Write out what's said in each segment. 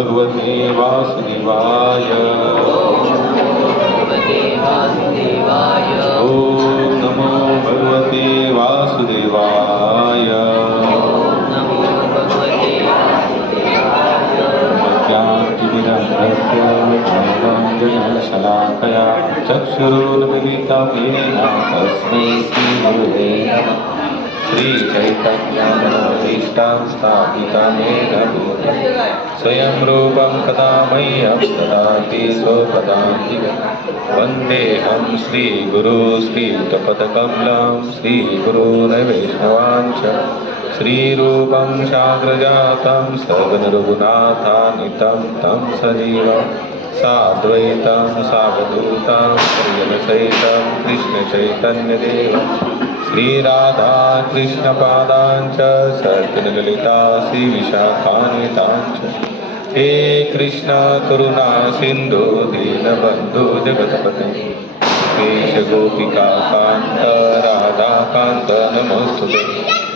भगवते वासुदेवाय। ओम नमो भगवते वासुदेवाय। ज्ञानञ्जनशलाकया चक्षुरुन्मिलितं तस्मै श्रीगुरवे नमः। श्रीचैतन्यमनोभीष्टां स्थापितं येन भूतले स्वयं रूपं कदा मह्यं ददाति स्वपदान्तिकं। वन्देऽहं श्रीगुरो श्रीयुतपदकमलं श्रीगुरून् वैष्णवांश्च श्रीरूपं साग्रजातं सगणरघुनाथान्वितं तं सजीवं साद्वैतं सावधूतं प्रियसहितं कृष्णचैतन्यदेवं श्रीराधा कृष्णपादाञ्च सद्गुणललिता श्रीविशाखान्विताञ्च। हे कृष्ण करुणा सिन्धु दीनबन्धु जगत्पते गोपिकान्त राधाकान्त नमोस्तुते।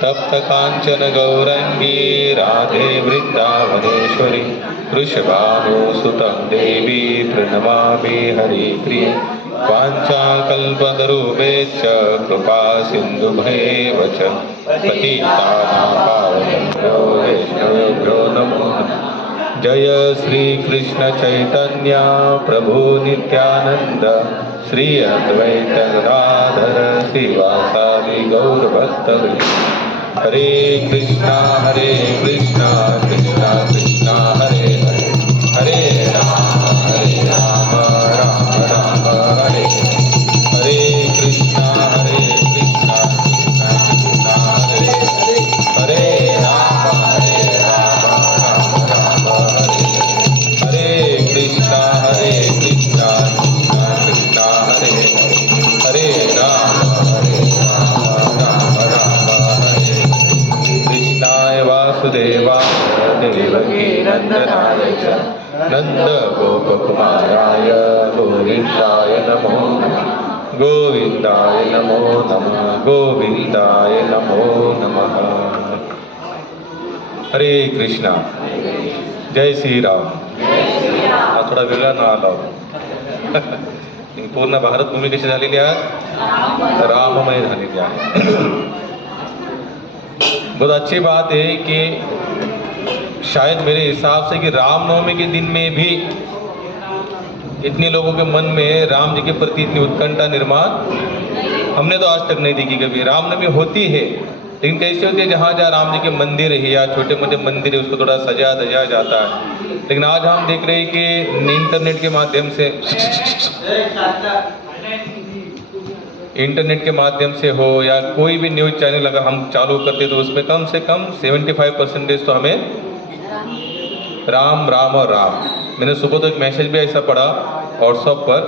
तप्त कांचन गौरंगी राधे वृंदावनेश्वरी वृषभानुसुतं देवी प्रणमामि हरिप्रिये। वाञ्छाकल्पतरुभ्यश्च कृपा सिन्धुभ्येव च पतितानां पावनेभ्यो वैष्णवेभ्यो नमो नमः। जय श्री कृष्ण चैतन्य प्रभु नित्यानंद श्री अद्वैत गदाधर श्रीवासादि गौरभक्तवृंद। हरे कृष्णा कृष्णा कृष्णा हरे हरे हरे राम राम राम हरे हरे कृष्णा कृष्णा कृष्णा हरे हरे हरे राम राम राम हरे हरे कृष्णा कृष्णा कृष्णा हरे हरे राम राम हरे। कृष्णाय वासुदेवाय देवकी नंदनाय च नंद गोपकुमाराय गोविंदाय नमो नमः। गोविंदाय नमो नमः गोविंदाय नमो नमः। हरे कृष्णा जय श्री राम। हा थोडा वेगळा नाव आला पूर्ण भारत भूमी कशी झालेली आहे राममय झालेली आहे। बहुत अच्छी बात है कि शायद मेरे हिसाब से कि रामनवमी के दिन में भी इतने लोगों के मन में राम जी के प्रति इतनी उत्कंठा निर्माण हमने तो आज तक नहीं देखी कभी। रामनवमी होती है लेकिन कैसे होती है जहाँ जहाँ राम जी के मंदिर है या छोटे मोटे मंदिर है उसको थोड़ा सजा धजा जाता है। लेकिन आज हम देख रहे हैं कि इंटरनेट के माध्यम से हो या कोई भी न्यूज़ चैनल अगर हम चालू करते तो उसमें कम से कम 75% तो हमें राम राम और राम। मैंने सुबह तो एक मैसेज भी ऐसा पढ़ा व्हाट्सएप पर,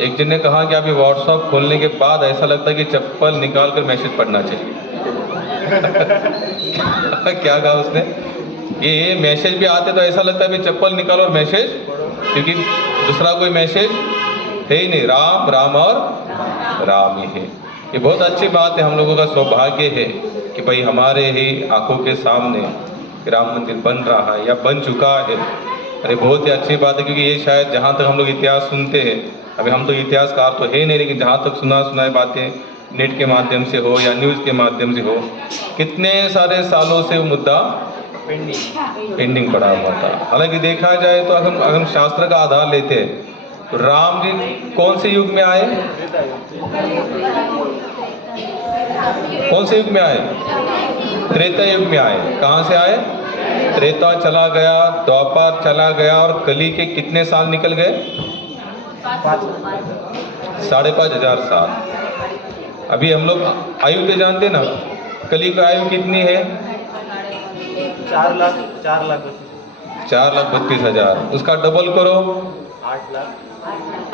एक जन ने कहा कि अभी व्हाट्सएप खोलने के बाद ऐसा लगता है कि चप्पल निकाल कर मैसेज पढ़ना चाहिए। क्या कहा उसने? ये मैसेज भी आते तो ऐसा लगता है कि चप्पल निकालो और मैसेज, क्योंकि दूसरा कोई मैसेज है ही नहीं, राम राम और राम ही है। ये बहुत अच्छी बात है, हम लोगों का सौभाग्य है कि भाई हमारे ही आंखों के सामने राम मंदिर बन रहा है या बन चुका है। अरे बहुत ही अच्छी बात है, क्योंकि ये शायद जहाँ तक हम लोग इतिहास सुनते हैं, अभी हम तो इतिहासकार तो है नहीं, लेकिन जहाँ तक सुनाई बातें नेट के माध्यम से हो या न्यूज़ के माध्यम से हो, कितने सारे सालों से वो मुद्दा पेंडिंग पड़ा हुआ था। हालांकि देखा जाए तो अगर हम शास्त्र का आधार लेते हैं तो राम जी कौन से युग में आए? कौन से युग में आए? त्रेता युग में आए। कहाँ से आए? त्रेता चला गया, द्वापर चला गया और कली के कितने साल निकल गए? 5,500 साल। अभी हम लोग आयु पे जानते ना, कली की आयु कितनी है? 4,32,000। उसका डबल करो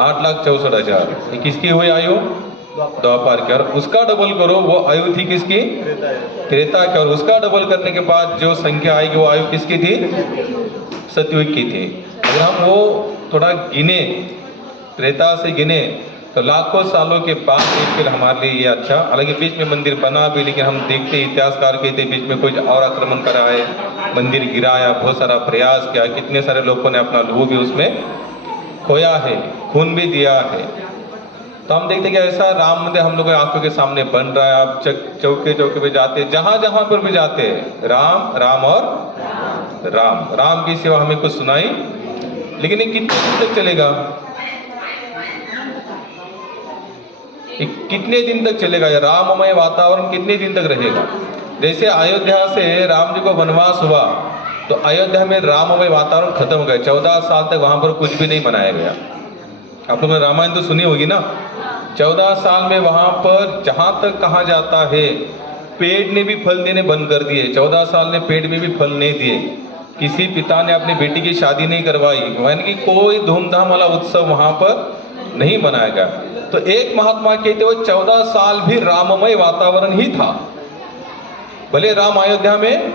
8,64,000। किसकी हुई आयु? द्वापर की। और उसका डबल करो, वो आयु थी किसकी? त्रेता की। और उसका डबल करने के बाद जो संख्या आएगी वो आयु किसकी थी? सतयुग की थी। अगर हम वो थोड़ा गिने, त्रेता से गिने तो लाखों सालों के बाद एक फिर हमारे लिए ये अच्छा, हालांकि बीच में मंदिर बना भी, लेकिन हम देखते इतिहासकार कहते बीच में कुछ और आक्रमण करा है, मंदिर गिराया, बहुत सारा प्रयास किया, कितने सारे लोगों ने अपना लहू भी उसमें खोया है, खून भी दिया है। तो हम देखते कि ऐसा राम मंदिर हम लोगों की आंखों के सामने बन रहा है। आप चौके चौके पे जाते, जहां जहां पर भी जाते, राम राम और राम, राम की सेवा हमें कुछ सुनाई, लेकिन ये कितने दिन तक चलेगा? ये कितने दिन तक चलेगा? ये राममय वातावरण कितने दिन तक रहेगा? जैसे अयोध्या से राम जी को वनवास हुआ, तो अयोध्या में राममय वातावरण खत्म हो गया। 14 साल तक वहां पर कुछ भी नहीं मनाया गया। आप लोगों ने रामायण तो सुनी होगी ना। 14 साल में वहां पर जहां तक कहा जाता है, पेड़ ने भी फल देने बंद कर दिए। 14 साल में पेड़ में भी फल नहीं दिए। किसी पिता ने अपनी बेटी की शादी नहीं करवाई, यानी कि कोई धूमधाम वाला उत्सव वहां पर नहीं मनाया गया। तो एक महात्मा कहते वो 14 साल भी राममय वातावरण ही था। भले राम अयोध्या में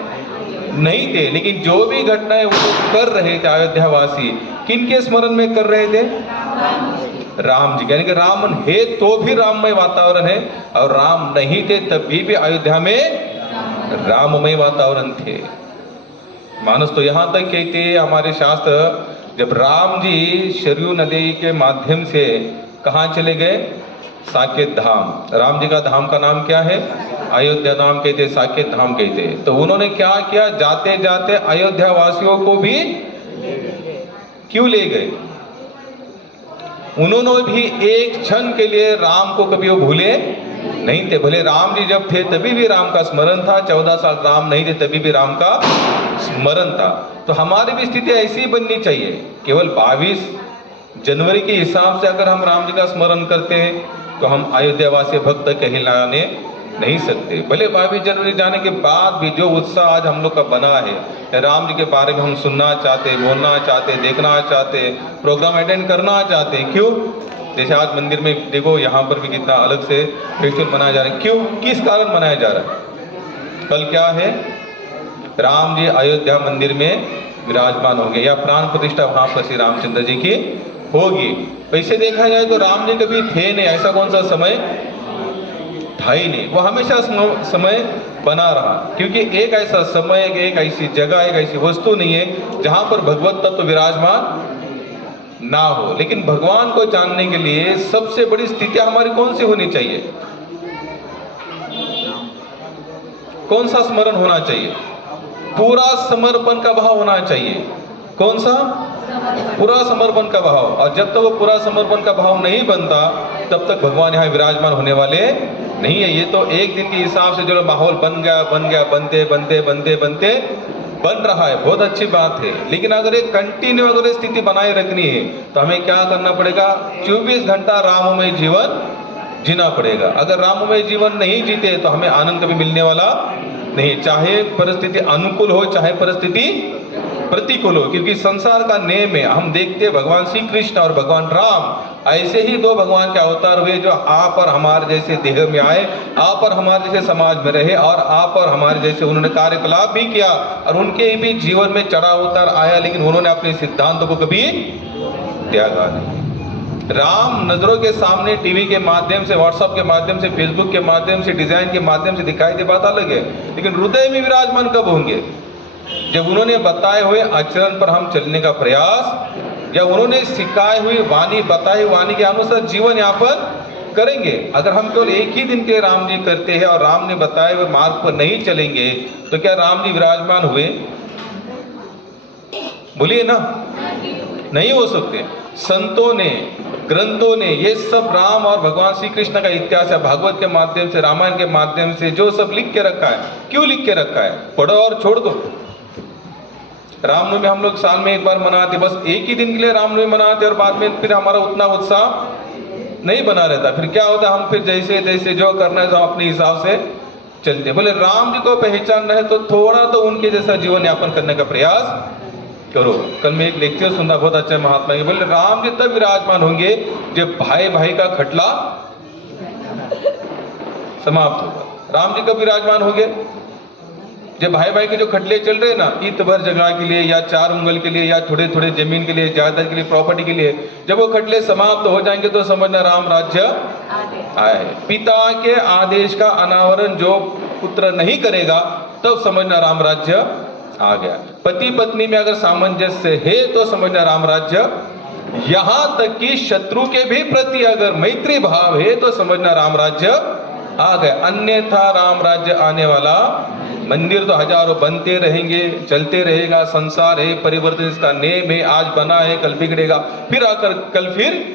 नहीं थे, लेकिन जो भी घटनाएं वो कर रहे थे अयोध्या वासी, किनके स्मरण में कर रहे थे? राम जी। यानी कि राम है तो भी राममय वातावरण है, और राम नहीं थे तभी भी अयोध्या में राममय वातावरण थे। मानस तो यहां तक कहते हैं हमारे शास्त्र, जब राम जी सरयू नदी के माध्यम से कहां चले गए? साकेत धाम। राम जी का धाम का नाम क्या है? अयोध्या धाम कहते, साकेत धाम कहते। तो उन्होंने क्या किया? जाते जाते अयोध्या वासियों को भी क्यों ले गए? उन्होंने भी एक क्षण के लिए राम को कभी वो भूले नहीं थे। भले राम जी जब थे तभी भी राम का स्मरण था, 14 साल राम नहीं थे तभी भी राम का स्मरण था। तो हमारी भी स्थिति ऐसी ही बननी चाहिए। केवल 22 जनवरी के हिसाब से अगर हम राम जी का स्मरण करते हैं तो हम अयोध्या वासी भक्त कहलाने नहीं सकते। भले 22 जनवरी जाने के बाद भी जो उत्साह आज हम लोग का बना है, राम जी के बारे में हम सुनना चाहते, बोलना चाहते, देखना चाहते, प्रोग्राम अटेंड करना चाहते, क्यों? जैसे आज मंदिर में देखो, यहाँ पर भी कितना अलग से फेस्टिवल मनाया जा रहा है। क्यों? किस कारण मनाया जा रहा है? कल क्या है? राम जी अयोध्या मंदिर में विराजमान होंगे, या प्राण प्रतिष्ठा वहां पर श्री रामचंद्र जी की होगी। वैसे देखा जाए तो राम जी कभी थे नहीं, ऐसा कौन सा समय था ही नहीं। वो हमेशा समय बना रहा, क्योंकि एक ऐसा समय, एक ऐसी जगह, एक ऐसी वस्तु नहीं है जहां पर भगवत तत्व विराजमान ना हो। लेकिन भगवान को जानने के लिए सबसे बड़ी स्थिति हमारी कौन सी होनी चाहिए? कौन सा स्मरण होना चाहिए? पूरा समर्पण का भाव होना चाहिए। कौन सा? पूरा समर्पण का भाव। और जब तक वो पूरा समर्पण का भाव नहीं बनता, तब तक भगवान यहाँ विराजमान होने वाले नहीं है। ये तो एक दिन के हिसाब से जो माहौल बन गया, बनते बनते बनते बनते बन रहा है, बहुत अच्छी बात है। लेकिन अगर एक कंटिन्यू अगर स्थिति बनाए रखनी है तो हमें क्या करना पड़ेगा? 24 घंटा राममय जीवन जीना पड़ेगा। अगर राममय जीवन नहीं जीते तो हमें आनंद कभी मिलने वाला नहीं, चाहे परिस्थिति अनुकूल हो, चाहे परिस्थिति प्रतिकूल हो। क्योंकि संसार का नियम है, हम देखते हैं भगवान श्री कृष्ण और भगवान राम ऐसे ही दो भगवान के अवतार हुए, जो आप और हमारे जैसे देह में आए, आप और हमारे जैसे समाज में रहे, और आप और हमारे जैसे उन्होंने कार्यकलाप भी किया, और उनके भी जीवन में चढ़ाव उतार आया, लेकिन उन्होंने अपने सिद्धांतों को कभी त्यागा नहीं। राम नजरों के सामने टीवी के माध्यम से, व्हाट्सएप के माध्यम से, फेसबुक के माध्यम से, डिजाइन के माध्यम से दिखाई दे, बात अलग है, लेकिन हृदय में विराजमान कब होंगे? जब उन्होंने बताए हुए आचरण पर हम चलने का प्रयास, या उन्होंने सिखाई हुई वाणी, बताई हुई वाणी के अनुसार जीवन यापन करेंगे। अगर हम केवल एक ही दिन के राम जी करते हैं और राम ने बताए हुए मार्ग पर नहीं चलेंगे, तो क्या राम जी विराजमान हुए? बोलिए ना, नहीं हो सकते। संतों ने, ग्रंथों ने, ये सब राम और भगवान श्री कृष्ण का इतिहास है, भागवत के माध्यम से, रामायण के माध्यम से जो सब लिख के रखा है। क्यों लिख के रखा है? पढ़ो और छोड़ दो। रामनवमी हम लोग साल में एक बार मनाते, बस एक ही दिन के लिए रामनवमी मनाते, और बाद में फिर हमारा उतना उत्साह नहीं बना रहता। फिर क्या होता है, हम फिर जैसे जैसे जो करना है अपने हिसाब से चलते। बोले राम जी को पहचानना है तो थोड़ा तो उनके जैसा जीवन यापन करने का प्रयास करो। कल मैं एक लेक्चर सुना, बहुत अच्छा महात्मा के, बोले राम जी तब विराजमान होंगे जब भाई भाई का खटला समाप्त होगा। राम जी कब विराजमान होंगे? जब भाई भाई के जो खटले चल रहे हैं ना, इत भर जगह के लिए या 4 उंगल के लिए या थोड़े थोड़े जमीन के लिए, जायदाद के लिए, प्रॉपर्टी के लिए, जब वो खटले समाप्त हो जाएंगे तो समझना राम राज्य आए। पिता के आदेश का अनावरण जो पुत्र नहीं करेगा तब समझना राम राज्य आ गया। पति पत्नी में अगर सामंजस्य है तो समझना राम राज्य, यहां तक कि शत्रु के भी प्रति अगर मैत्री भाव है तो समझना राम राज्य आ गया। अन्यथा राम राज्य आने वाला, मंदिर तो हजारों बनते रहेंगे, चलते रहेगा, संसार है, परिवर्तन इसका नेम है, आज बना है कल बिगड़ेगा, फिर आकर कल फिर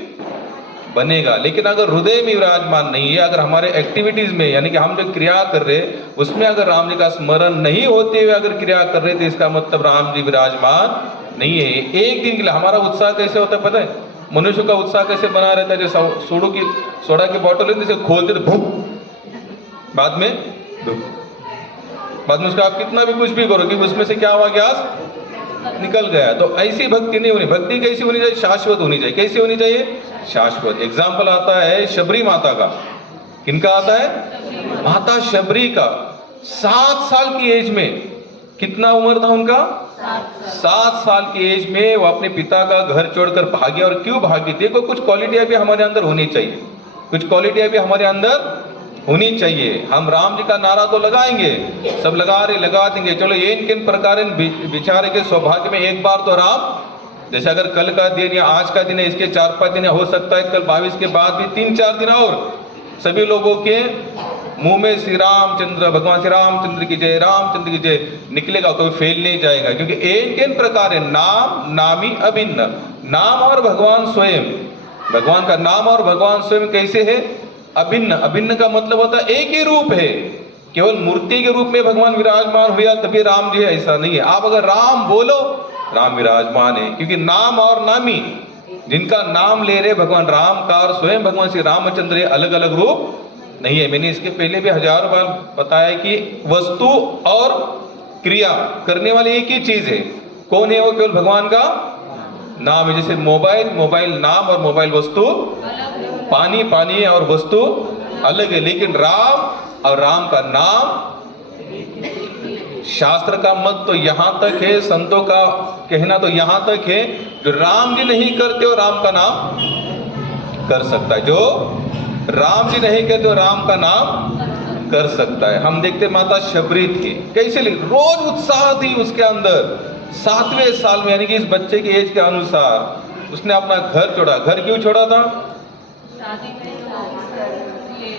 बनेगा। लेकिन अगर हृदय में विराजमान नहीं है, अगर हमारे एक्टिविटीज में यानी कि हम जो क्रिया कर रहे उसमें अगर राम जी का स्मरण नहीं होते हुए अगर क्रिया कर रहे तो इसका मतलब राम जी विराजमान नहीं है। एक दिन के लिए हमारा उत्साह कैसे होता है पता है? मनुष्य का उत्साह कैसे बना रहता है? जैसे सोडा की बोतल है, जैसे खोलते तो भूख, बाद में उसका आप कितना भी कुछ भी करो कि उसमें से क्या हुआ, गैस निकल गया। तो ऐसी भक्ति नहीं होनी। भक्ति कैसी होनी चाहिए? शाश्वत होनी चाहिए। कैसी होनी चाहिए? शाश्वत। एग्जाम्पल आता है शबरी माता का। किनका आता है? माता शबरी का। 7 साल की एज में, कितना उम्र था उनका? 7 साल की एज में वो अपने पिता का घर छोड़कर भागे। और क्यों भागी? देखो, कुछ क्वालिटियां भी हमारे अंदर होनी चाहिए, कुछ क्वालिटियां भी हमारे अंदर होनी चाहिए। हम राम जी का नारा तो लगाएंगे, सब लगा देंगे, चलो ये किन प्रकार विचार के सौभाग्य में एक बार तो राम, जैसे अगर कल का दिन या आज का दिन है, इसके 4-5 दिन हो सकता है कल 22 के बाद भी 3-4 दिन और सभी लोगों के मुंह में श्री रामचंद्र, भगवान श्री रामचंद्र की जय, रामचंद्र की जय निकलेगा, कोई फेल नहीं जाएगा। क्योंकि एक किन प्रकार है, नाम नामी अभिन्न। नाम और भगवान स्वयं, भगवान का नाम और भगवान स्वयं कैसे है? अभिन्न। अभिन्न का मतलब होता है एक ही रूप है, केवल मूर्ति के रूप में भगवान विराजमान हुआ तभी राम जी है, ऐसा नहीं है। आप अगर राम बोलो, राम विराजमान है। क्योंकि नाम और नामी, जिनका नाम ले रहे भगवान राम का और स्वयं भगवान श्री रामचंद्र, अलग अलग रूप नहीं है। मैंने इसके पहले भी 1000 बार बताया कि वस्तु और क्रिया करने वाली एक ही चीज है। कौन है वो? केवल भगवान का नाम है। जैसे मोबाइल नाम और मोबाइल वस्तु, पानी और वस्तु अलग है। लेकिन राम और राम का नाम, शास्त्र का मत तो यहां तक है, संतों का कहना तो यहां तक है, जो राम जी नहीं करते हो राम का नाम कर सकता है। जो राम जी नहीं कहते हो राम का नाम कर सकता है। हम देखते माता शबरी थी, कैसे रोज उत्साह थी उसके अंदर। 7वें साल में यानी कि इस बच्चे की एज के अनुसार उसने अपना घर छोड़ा। घर क्यों छोड़ा था?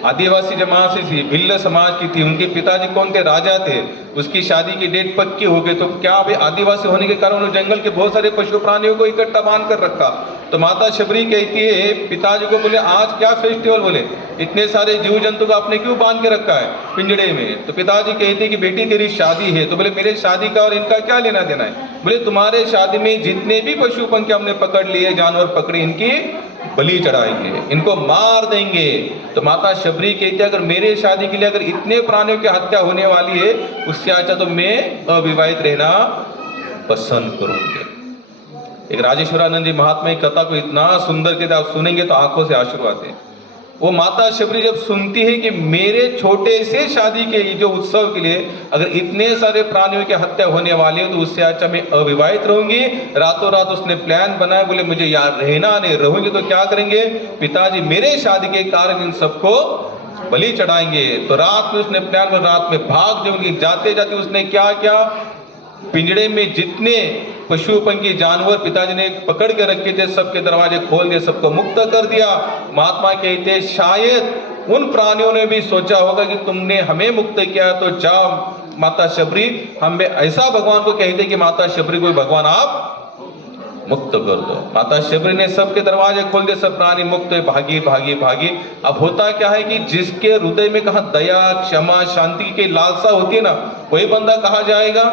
आदिवासी जमात से थी, भिल्ल समाज की थी। उनके पिताजी कौन थे? राजा थे। उसकी शादी की डेट पक्की हो गई, तो क्या भाई आदिवासी होने के कारण उन्होंने जंगल के बहुत सारे पशु प्राणियों को इकट्ठा बांध कर रखा। तो माता शबरी कहती है पिताजी को, बोले आज क्या फेस्टिवल? बोले इतने सारे जीव जंतु को आपने क्यों बांध के रखा है पिंजड़े में? तो पिताजी कहते कि बेटी तेरी शादी है। तो बोले मेरे शादी का और इनका क्या लेना देना है? बोले तुम्हारे शादी में जितने भी पशु पंखी हमने पकड़ लिए, जानवर पकड़े, इनकी बलि चढ़ाएंगे, इनको मार देंगे। तो माता शबरी कहती है अगर मेरे शादी के लिए अगर इतने प्राणियों की हत्या होने वाली है, उससे अच्छा तो मैं अविवाहित रहना पसंद करूंगी। एक राजेश्वरानंद जी महात्मा की कथा को इतना सुंदर कहते, आप सुनेंगे तो आंखों से आंसू आते हैं। वो माता शबरी जब सुनती है कि मेरे छोटे से शादी के जो उत्सव के लिए अगर इतने सारे प्राणियों की हत्या होने वाली है, तो उससे अच्छा मैं अविवाहित रहूंगी। रातों रात उसने प्लान बनाया, बोले मुझे यार रहना नहीं, रहूंगी तो क्या करेंगे पिताजी, मेरे शादी के कारण इन सबको बलि चढ़ाएंगे। तो रात में उसने प्लान कर, रात में भाग जाऊंगी। जाते जाते उसने क्या किया, पिंजड़े में जितने पशु पंखी जानवर पिताजी ने पकड़ के रखे थे सबके दरवाजे खोल दिए, सबको मुक्त कर दिया। महात्मा कहते शायद उन प्राणियों ने भी सोचा होगा कि तुमने हमें मुक्त किया, तो जाओ माता शबरी, हम ऐसा भगवान को कहते कि माता शबरी को भगवान आप मुक्त कर दो। माता शबरी ने सबके दरवाजे खोल दिए, सब प्राणी मुक्त, भागी भागी भागी। अब होता क्या है कि जिसके हृदय में कहा दया, क्षमा, शांति की लालसा होती है ना, वही बंदा कहाँ जाएगा?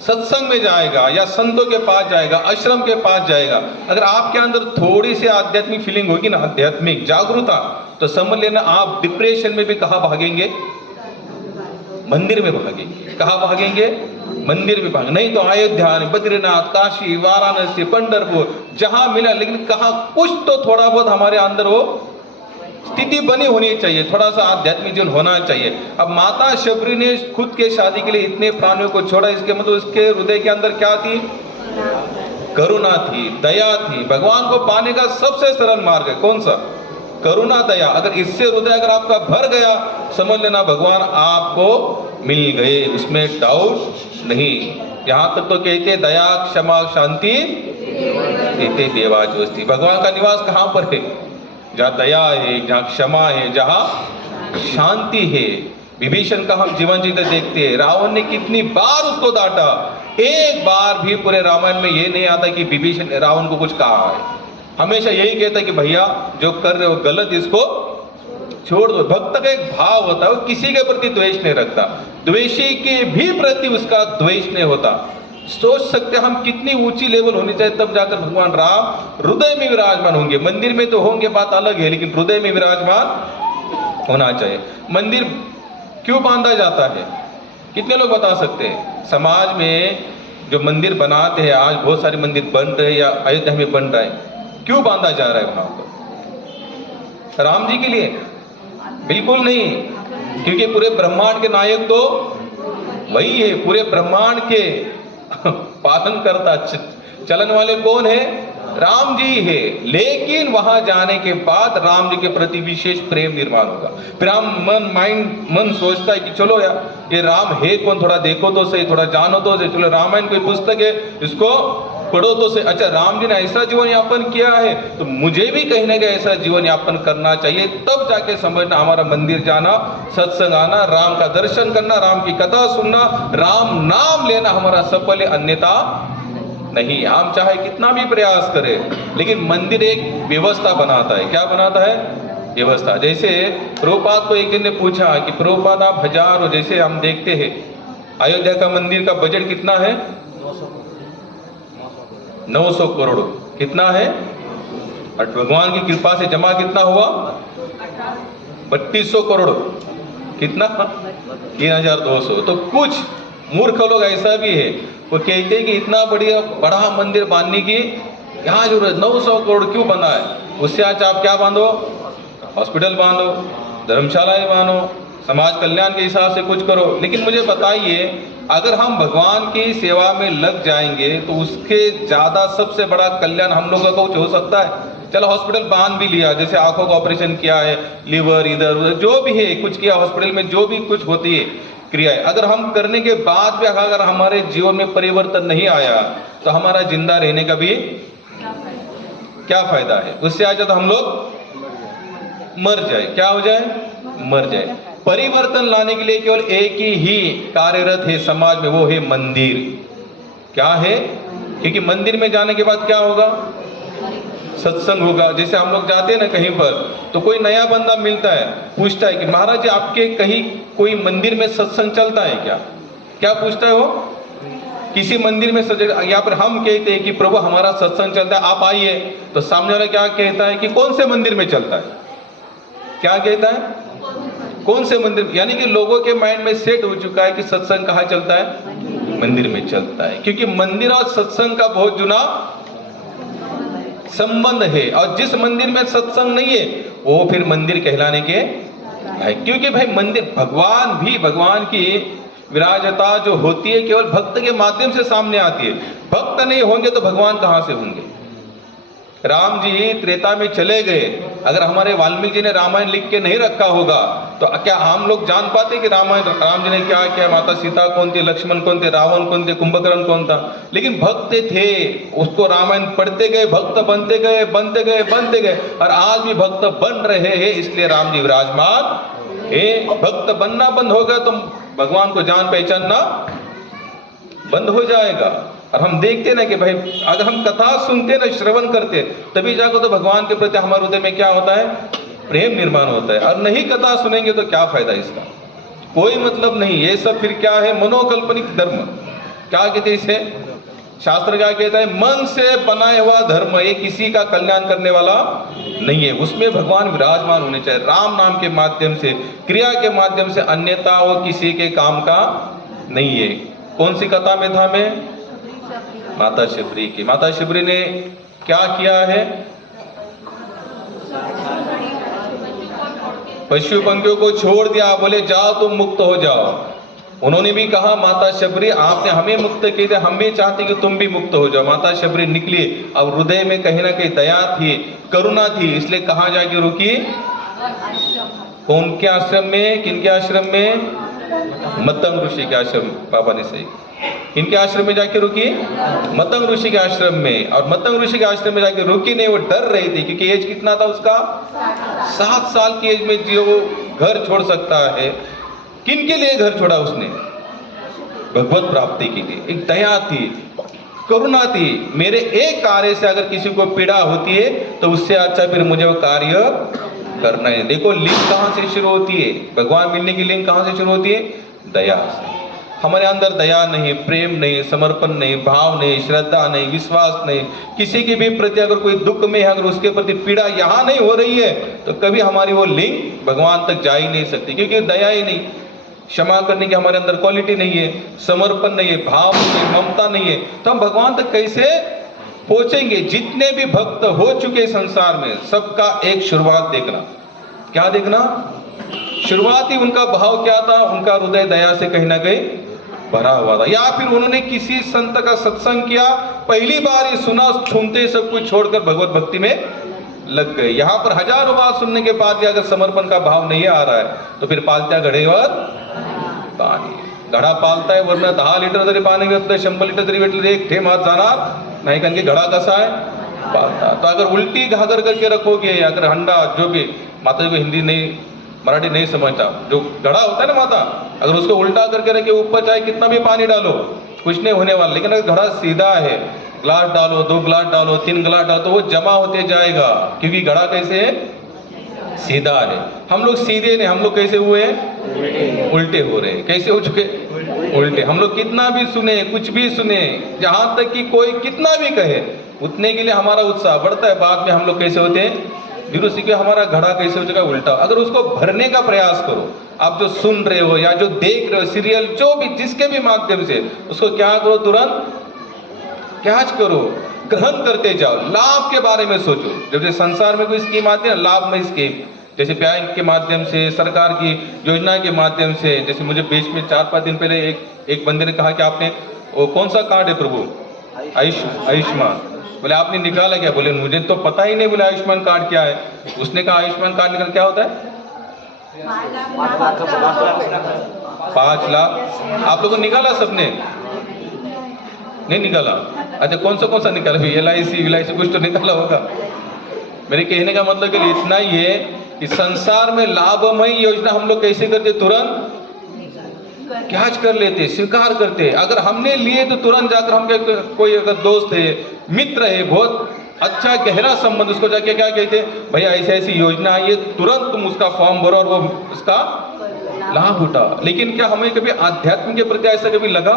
सत्संग में जाएगा या संतों के पास जाएगा, आश्रम के पास जाएगा। अगर आपके अंदर थोड़ी सी आध्यात्मिक फीलिंग होगी ना, आध्यात्मिक जागरूकता, तो समझ लेना आप डिप्रेशन में भी कहाँ भागेंगे? मंदिर में भागेंगे। कहाँ भागेंगे? मंदिर में भागेंगे। नहीं तो अयोध्या, बद्रीनाथ, काशी, वाराणसी, पंढरपुर, जहां मिला, लेकिन कहा कुछ तो थोड़ा बहुत हमारे अंदर वो स्थिति बनी होनी चाहिए, थोड़ा सा आध्यात्मिक जीवन होना चाहिए। अब माता शबरी ने खुद के शादी के लिए इतने प्राणियों को छोड़ा, इसके मतलब उसके हृदय के अंदर क्या थी? करुणा थी, दया थी। भगवान को पाने का सबसे सरल मार्ग है कौन सा? करुणा, दया। अगर इससे हृदय अगर आपका भर गया, समझ लेना भगवान आपको मिल गए, उसमें डाउट नहीं। यहाँ तक तो कहते दया क्षमा शांति देते देवा जोस्ती। भगवान का निवास कहाँ पर है? जहाँ दया है, जहाँ क्षमा है, जहाँ शांति है। विभीषण का हम जीवन जीते देखते हैं, रावण ने कितनी बार उसको डांटा, एक बार भी पूरे रामायण में ये नहीं आता कि विभीषण रावण को कुछ कहा है। हमेशा यही कहता है कि भैया जो कर रहे हो गलत, इसको छोड़ दो। भक्त का एक भाव होता है, वो किसी के प्रति द्वेष नहीं रखता, द्वेषी के भी प्रति उसका द्वेष नहीं होता। सोच सकते हम कितनी ऊंची लेवल होनी चाहिए, तब जाकर भगवान राम हृदय में विराजमान होंगे। मंदिर में तो होंगे बात अलग है, लेकिन हृदय में विराजमान होना चाहिए। मंदिर क्यों बांधा जाता है? कितने लोग बता सकते हैं? समाज में जो मंदिर बनाते हैं, आज बहुत सारे मंदिर बन रहे हैं या अयोध्या में बन रहा है, क्यों बांधा जा रहा है वहां पर? राम जी के लिए? बिल्कुल नहीं, क्योंकि पूरे ब्रह्मांड के नायक तो वही है, पूरे ब्रह्मांड के पालन करता चलन वाले कौन है? राम जी है। लेकिन वहां जाने के बाद राम जी के प्रति विशेष प्रेम निर्माण होगा। फिर हम मन सोचता है कि चलो यार ये राम है कौन, थोड़ा देखो तो सही, थोड़ा जानो तो सही, चलो रामायण कोई पुस्तक है इसको पढ़ो तो सही। अच्छा राम जी ने ऐसा जीवन यापन किया है तो मुझे भी कहीं ना कहीं ऐसा जीवन यापन करना चाहिए। तब जाके समझना, हमारा मंदिर जाना, सत्संग आना, राम का दर्शन करना, राम की कथा सुनना, राम नाम लेना हमारा सफल है, अन्यथा नहीं। हम चाहे कितना भी प्रयास करें, लेकिन मंदिर एक व्यवस्था बनाता है। क्या बनाता है? व्यवस्था। जैसे प्रभुपाद को एक दिन ने पूछा कि प्रभुपाद आप हजारों, जैसे हम देखते हैं अयोध्या का मंदिर का बजट कितना है? 900 करोड़। कितना है? और भगवान की कृपा से जमा कितना हुआ? 3200 करोड़। कितना? 3200। तो कुछ मूर्ख लोग ऐसा भी है, वो कहते हैं कि इतना बड़ा मंदिर बांधने की यहाँ जरूरत, 900 करोड़ क्यों बना है? उससे आज आप क्या बांधो? हॉस्पिटल बांधो, धर्मशालाएं बांधो, समाज कल्याण के हिसाब से कुछ करो। लेकिन मुझे बताइए, अगर हम भगवान की सेवा में लग जाएंगे तो उसके ज्यादा सबसे बड़ा कल्याण हम लोगों का कुछ हो सकता है? चलो हॉस्पिटल बांध भी लिया, जैसे आंखों का ऑपरेशन किया है, लीवर इधर उधर जो भी है कुछ किया, हॉस्पिटल में जो भी कुछ होती है क्रियाएं, अगर हम करने के बाद भी अगर हमारे जीवन में परिवर्तन नहीं आया तो हमारा जिंदा रहने का भी क्या फायदा है? उससे अच्छा तो हम लोग मर जाए। क्या हो जाए? मर जाए। परिवर्तन लाने के लिए केवल एक ही कार्यरत है समाज में, वो है मंदिर। क्या है? क्योंकि मंदिर में जाने के बाद क्या होगा? सत्संग होगा। जैसे हम लोग जाते हैं ना कहीं पर, तो कोई नया बंदा मिलता है, पूछता है कि महाराज जी आपके कहीं कोई मंदिर में सत्संग चलता है क्या? क्या पूछता है वो? किसी मंदिर में यहाँ पर हम कहते हैं कि प्रभु हमारा सत्संग चलता है, आप आइए, तो सामने वाला क्या कहता है कि कौन से मंदिर में चलता है? क्या कहता है? कौन से मंदिर? यानी कि लोगों के माइंड में सेट हो चुका है कि सत्संग कहाँ चलता है? मंदिर में चलता है। क्योंकि मंदिर और सत्संग का बहुत जुना संबंध है, और जिस मंदिर में सत्संग नहीं है वो फिर मंदिर कहलाने के है। क्योंकि भाई मंदिर, भगवान की विराजता जो होती है केवल भक्त के माध्यम से सामने आती है। भक्त नहीं होंगे तो भगवान कहां से होंगे? राम जी त्रेता में चले गए, अगर हमारे वाल्मीकि जी ने रामायण लिख के नहीं रखा होगा तो क्या हम लोग जान पाते कि राम जी ने क्या किया? माता सीता कौन थी, लक्ष्मण कौन थे, रावण कौन थे, कुंभकर्ण कौन था? लेकिन भक्त थे, उसको रामायण पढ़ते गए, भक्त बनते गए, और आज भी भक्त बन रहे हैं। इसलिए राम जी विराजमान है। भक्त बनना बंद होगा तो भगवान को जान पहचानना बंद हो जाएगा। और हम देखते ना कि भाई अगर हम कथा सुनते ना, श्रवण करते, तभी जाकर तो भगवान के प्रति हमारे हृदय में क्या होता है? प्रेम निर्माण होता है। और नहीं कथा सुनेंगे तो क्या फायदा इसका? कोई मतलब नहीं। ये सब फिर क्या है? मनोकल्पनिक धर्म। क्या कहते हैं इसे? शास्त्र क्या कहता है? मन से बनाया हुआ धर्म, ये किसी का कल्याण करने वाला नहीं है। उसमें भगवान विराजमान होने चाहिए, राम नाम के माध्यम से, क्रिया के माध्यम से, अन्यथा वो किसी के काम का नहीं है। कौन सी कथा में था मैं? माता शबरी की। माता शबरी ने क्या किया है? पशु पंखियों को छोड़ दिया, बोले जाओ तुम मुक्त हो जाओ। उन्होंने भी कहा माता शबरी आपने हमें मुक्त किए, हम भी चाहते कि तुम भी मुक्त हो जाओ। माता शबरी निकली, अब हृदय में कहीं ना कहीं दया थी, करुणा थी, इसलिए कहाँ जाके रुकी? कौन के आश्रम में? किन के आश्रम में? मतंग ऋषि के आश्रम। बाबा ने सही, इनके आश्रम में जाके रुकी, मतंग ऋषि के आश्रम में। और मतंग ऋषि के आश्रम में जाके रुकी नहीं, वो डर रही थी क्योंकि एज कितना था उसका? 7 साल की एज में जो घर छोड़ सकता है। किन के लिए घर छोड़ा उसने? भगवत प्राप्ति के लिए। एक दया थी, करुणा थी, मेरे एक कार्य से अगर किसी को पीड़ा होती है तो उससे अच्छा फिर मुझे वो कार्य करना है। देखो लिंक कहां से शुरू होती है? भगवान मिलने की लिंक कहां से शुरू होती है? दया से। हमारे अंदर दया नहीं, प्रेम नहीं, समर्पण नहीं, भाव नहीं, श्रद्धा नहीं, विश्वास नहीं, किसी के भी प्रति अगर कोई दुख में है, अगर उसके प्रति पीड़ा यहां नहीं हो रही है तो कभी हमारी वो लिंक भगवान तक जा ही नहीं सकती, क्योंकि दया ही नहीं, क्षमा करने की हमारे अंदर क्वालिटी नहीं है, समर्पण नहीं है, भाव नहीं है, ममता नहीं है, तो हम भगवान तक कैसे पहुंचेंगे? जितने भी भक्त हो चुके संसार में, सबका एक शुरुआत देखना। क्या देखना? शुरुआती उनका भाव क्या था? उनका हृदय दया से कहीं ना कहीं भरा हुआ था, या फिर उन्होंने किसी संत का सत्संग किया, पहली बार ही सुना, सुनते सब कुछ छोड़कर भगवत भक्ति में लग गए। यहाँ पर हजारों बार सुनने के बाद भी अगर समर्पण का भाव नहीं आ रहा है तो फिर पालत्या घडेवर पाणी. घडा पालताय वरनं 10 लिटर जरी पाणी घेतलं, 100 लिटर जरी भेटलं, एक थेंब हात जाणार नहीं, कारण की घड़ा कसा है? पालता. तो अगर उल्टी घागर करके रखोगे, अगर हंडा जो भी, माता जी को हिंदी नहीं, मराठी नहीं समझता, जो घड़ा होता है ना माता, अगर उसको उल्टा करके रखे, ऊपर चाहे कितना भी पानी डालो कुछ नहीं होने वाला। लेकिन अगर घड़ा सीधा है, ग्लास डालो, 2 ग्लास डालो, 3 ग्लास डालो, तो वो जमा होते जाएगा, क्योंकि घड़ा कैसे है? सीधा है। हम लोग सीधे नहीं, हम लोग कैसे हुए हैं? उल्टे हो रहे हैं। कैसे हो चुके? उल्टे। हम लोग कितना भी सुने, कुछ भी सुने, जहां तक कि कोई कितना भी कहे, उतने के लिए हमारा उत्साह बढ़ता है, बाद में हम लोग कैसे होते हैं? विरुद्ध के हमारा घड़ा कैसे हो चुका? उल्टा। अगर उसको भरने का प्रयास करो, आप जो सुन रहे हो या जो देख रहे हो, सीरियल जो भी, जिसके भी माध्यम से, उसको क्या करो? तुरंत कैच करो, ग्रहण करते जाओ, लाभ के बारे में सोचो। जैसे संसार में कोई स्कीम आती है, लाभ में स्कीम, जैसे बैंक के माध्यम से, सरकार की योजना के माध्यम से। जैसे मुझे बीच में 4-5 दिन पहले एक बंदे ने कहा कि आपने वो कौन सा कार्ड है प्रभु? आयुष्मान। बोले आपने निकाला क्या? बोले मुझे तो पता ही नहीं। बोले आयुष्मान कार्ड क्या है? उसने कहा आयुष्मान कार्ड निकल क्या होता है? 5 लाख। आप लोगों ने निकाला? सबने नहीं निकाला? अच्छा, कौन सा निकाला? LIC कुछ तो निकाला होगा। मेरे कहने का मतलब कि इतना ही है कि संसार में लाभमय योजना हम लोग कैसे करते? तुरंत कैच कर लेते, स्वीकार करते। अगर हमने लिए तो तुरंत जाकर हम कोई अगर दोस्त है, मित्र है, बहुत अच्छा गहरा संबंध, उसको जाके क्या कहते? भैया ऐसी ऐसी योजना है, तुरंत तुम उसका फॉर्म भरो और वो उसका लाभ उठा। लेकिन क्या हमें कभी आध्यात्म के प्रति ऐसा कभी लगा?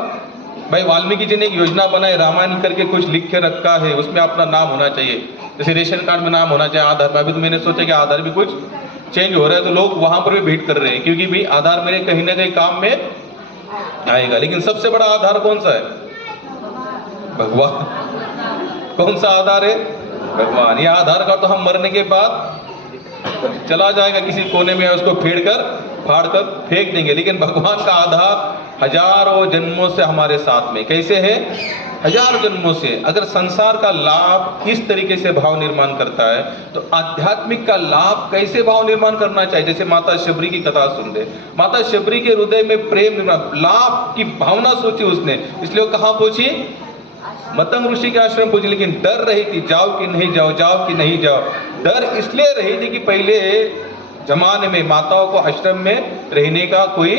भाई वाल्मीकि जी ने एक योजना बनाई, रामायण करके कुछ लिख के रखा है, उसमें अपना नाम होना चाहिए, जैसे रेशन कार्ड में नाम होना चाहिए, आधार में। अभी तो मैंने सोचा कि आधार भी कुछ चेंज हो रहा है, तो लोग वहां पर भी भीड़ कर रहे हैं, क्योंकि भी आधार मेरे कहीं ना कहीं काम में आएगा। लेकिन सबसे बड़ा आधार कौन सा है? भगवान। कौन सा आधार है? भगवान। ये आधार कार्ड तो हम मरने के बाद चला जाएगा किसी कोने में, उसको फाड़ कर फेंक देंगे। लेकिन भगवान का आधार हजारों जन्मों से हमारे साथ में। कैसे है? हजारों जन्मों से। अगर संसार का लाभ इस तरीके से भाव निर्माण करता है, तो आध्यात्मिक का लाभ कैसे भाव निर्माण करना चाहिए? जैसे माता शबरी की कथा सुन ले, माता शबरी के हृदय में प्रेम निर्माण, लाभ की भावना सोची उसने, इसलिए वो कहाँ पहुंची? मतंग ऋषि के आश्रम पहुंची। लेकिन डर रही थी, जाओ कि नहीं जाओ, जाओ कि नहीं जाओ। डर इसलिए रही थी कि पहले जमाने में माताओं को आश्रम में रहने का कोई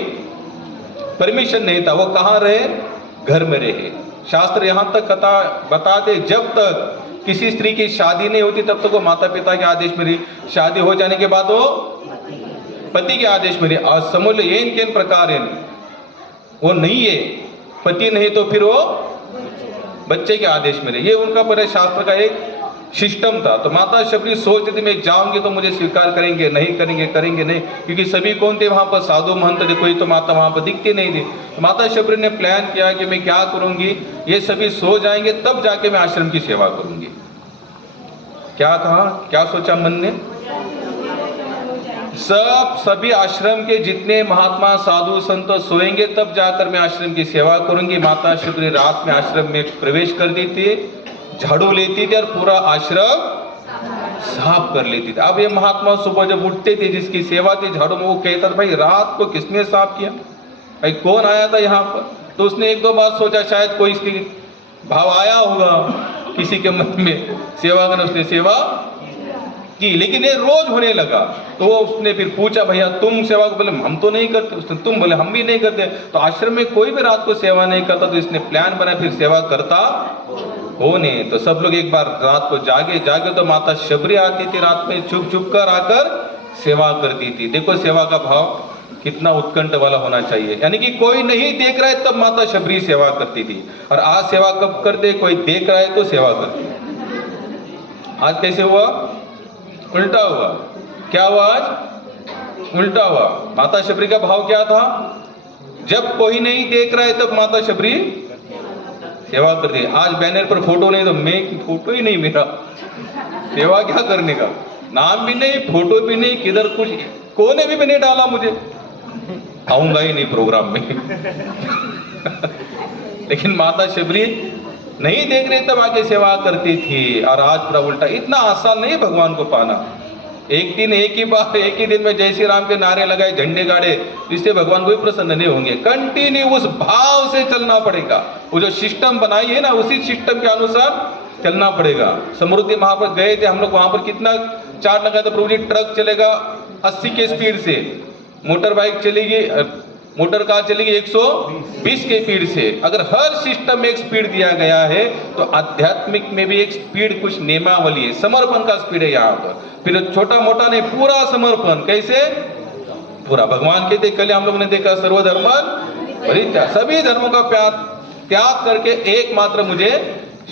परमिशन नहीं था। वो कहाँ रहे? घर में रहे। शास्त्र यहाँ तक कथा बताते, जब तक किसी स्त्री की शादी नहीं होती तब तक वो माता पिता के आदेश में रही, शादी हो जाने के बाद वो पति के आदेश में रही। और समझ लो येन केन प्रकार वो नहीं है, पति नहीं तो फिर वो बच्चे के आदेश में रहे। ये उनका पूरे शास्त्र का एक सिस्टम था। तो माता शबरी सोचती थी मैं जाऊंगी तो मुझे स्वीकार करेंगे, नहीं करेंगे, करेंगे नहीं, क्योंकि सभी कौन थे वहां पर? साधु महंत थे, कोई तो माता वहां पर दिखती नहीं थी। तो माता शबरी ने प्लान किया कि मैं क्या करूंगी, ये सभी सो जाएंगे तब जाके मैं आश्रम की सेवा करूंगी। क्या कहा, क्या सोचा मन ने? सभी आश्रम के जितने महात्मा साधु संत सोएंगे तब जाकर मैं आश्रम की सेवा करूंगी। माता शबरी रात में आश्रम में प्रवेश कर देती है, झाड़ू लेती थी और पूरा आश्रम साफ कर लेती थी। अब ये महात्मा सुबह जब उठते थे, जिसकी सेवा थी झाड़ू में, वो कहता था भाई रात को किसने साफ किया, भाई कौन आया था यहाँ पर। तो उसने एक दो बार सोचा शायद कोई इसकी भाव आया होगा किसी के मन में सेवा करना, उसने सेवा की, लेकिन ये रोज होने लगा। तो वो उसने फिर पूछा भैया तुम सेवा को, बोले हम तो नहीं करते। उसने तुम, बोले हम भी नहीं करते। तो आश्रम में कोई भी रात को सेवा नहीं करता, तो इसने प्लान बनाया फिर सेवा करता हो नहीं। तो सब लोग एक बार रात को जागे तो माता शबरी आती थी रात में, छुप छुप कर आकर सेवा करती थी। देखो सेवा का भाव कितना उत्कंठ वाला होना चाहिए, यानी कि कोई नहीं देख रहा है तब माता शबरी सेवा करती थी। और आज सेवा कब करते, कोई देख रहा है तो सेवा करती। आज कैसे हुआ, उल्टा हुआ। क्या हुआ, आज उल्टा हुआ। माता शबरी का भाव क्या था, जब कोई नहीं देख रहा है तब माता शबरी सेवा करती है। आज बैनर पर फोटो नहीं तो मैं, फोटो ही नहीं मेरा, सेवा क्या करने का, नाम भी नहीं, फोटो भी नहीं, किधर कुछ कोने भी नहीं डाला मुझे, आऊंगा ही नहीं प्रोग्राम में। लेकिन माता शबरी नहीं देख रही तब आके सेवा करती थी। और आज पूरा उल्टा। इतना आसान नहीं भगवान को पाना। एक दिन एक ही बार एक ही दिन में जय श्री राम के नारे लगाए, झंडे गाड़े, इससे भगवान कोई प्रसन्न नहीं होंगे। कंटिन्यू उस भाव से चलना पड़ेगा। वो जो सिस्टम बनाई है ना, उसी सिस्टम के अनुसार चलना पड़ेगा। समृद्धि महाप्रभु गए थे हम लोग, वहां पर कितना चार्ट लगा था प्रभु जी, ट्रक चलेगा 80 के स्पीड से, मोटर बाइक चलेगी, मोटर कार चलेगी 120 के स्पीड से। अगर हर सिस्टम में एक स्पीड दिया गया है तो आध्यात्मिक में भी एक स्पीड, कुछ नियमावली है, समर्पण का स्पीड है यहाँ पर। फिर छोटा मोटा नहीं, पूरा समर्पण। कैसे पूरा, भगवान कहते कल हम लोग ने देखा सर्वधर्मन परित्याग, सभी धर्मों का त्याग करके एकमात्र मुझे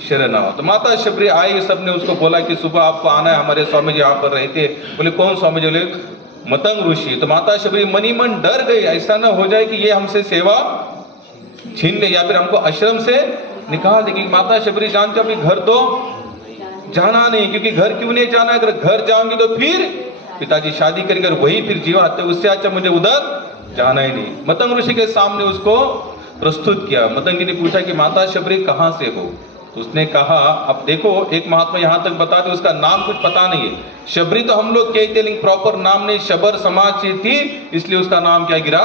शरण आओ। तो माता शबरी आई, सबने उसको बोला कि सुबह आपको आना है, हमारे स्वामी जी यहाँ पर रहते। बोले कौन स्वामी जी, बोले मतंग ऋषि। तो माता शबरी मनी मन डर गई, ऐसा ना हो जाए कि ये हमसे सेवा छीन ले या फिर हमको आश्रम से निकाल देगी। माता शबरी जानते अपने घर तो जाना नहीं, क्योंकि घर क्यों नहीं जाना, अगर घर जाऊंगी तो फिर पिताजी शादी करेंगे, वही फिर जीवा आते, उससे अच्छा मुझे उधर जाना ही नहीं। मतंग ऋषि के सामने उसको प्रस्तुत किया। मतंग जी ने पूछा कि माता शबरी कहाँ से हो। तो उसने कहा, अब देखो एक महात्मा यहाँ तक बताते, उसका नाम कुछ पता नहीं है। शबरी तो हम लोग कहते, लेकिन प्रॉपर नाम नहीं, शबर समाज से थी, इसलिए उसका नाम क्या गिरा,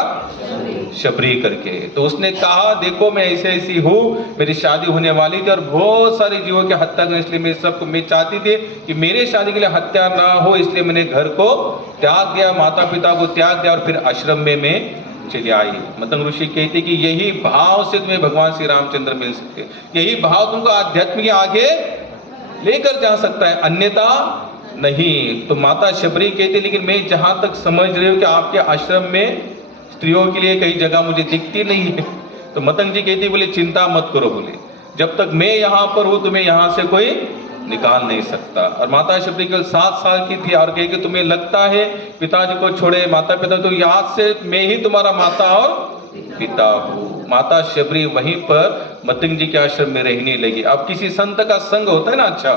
शबरी करके। तो उसने कहा देखो मैं ऐसे ऐसी हूँ, मेरी शादी होने वाली थी और बहुत सारे जीवों की हत्या करने, इसलिए मैं चाहती थी कि मेरे शादी के लिए हत्या ना हो, इसलिए मैंने घर को त्याग दिया, माता पिता को त्याग दिया और फिर आश्रम में मैं चली आई। मतंग ऋषि कहते कि यही भाव से तुम्हें भगवान श्री रामचंद्र मिल सकते, यही भाव तुमको आध्यात्म के आगे लेकर जा सकता है, अन्यथा नहीं। तो माता शबरी कहते लेकिन मैं जहां तक समझ रही हूँ कि आपके आश्रम में स्त्रियों के लिए कई जगह मुझे दिखती नहीं है। तो मतंग जी कहती बोले चिंता मत करो, बोले जब तक मैं यहाँ पर हूँ तुम्हें यहाँ से कोई निकाल नहीं सकता। और माता शबरी केवल 7 साल की थी और कहे कि तुम्हें लगता है पिताजी को छोड़े माता पिता, तो आज से मैं ही तुम्हारा माता और पिता हूँ। माता शबरी वहीं पर मतंग जी के आश्रम में रहने लगी। अब किसी संत का संग होता है ना, अच्छा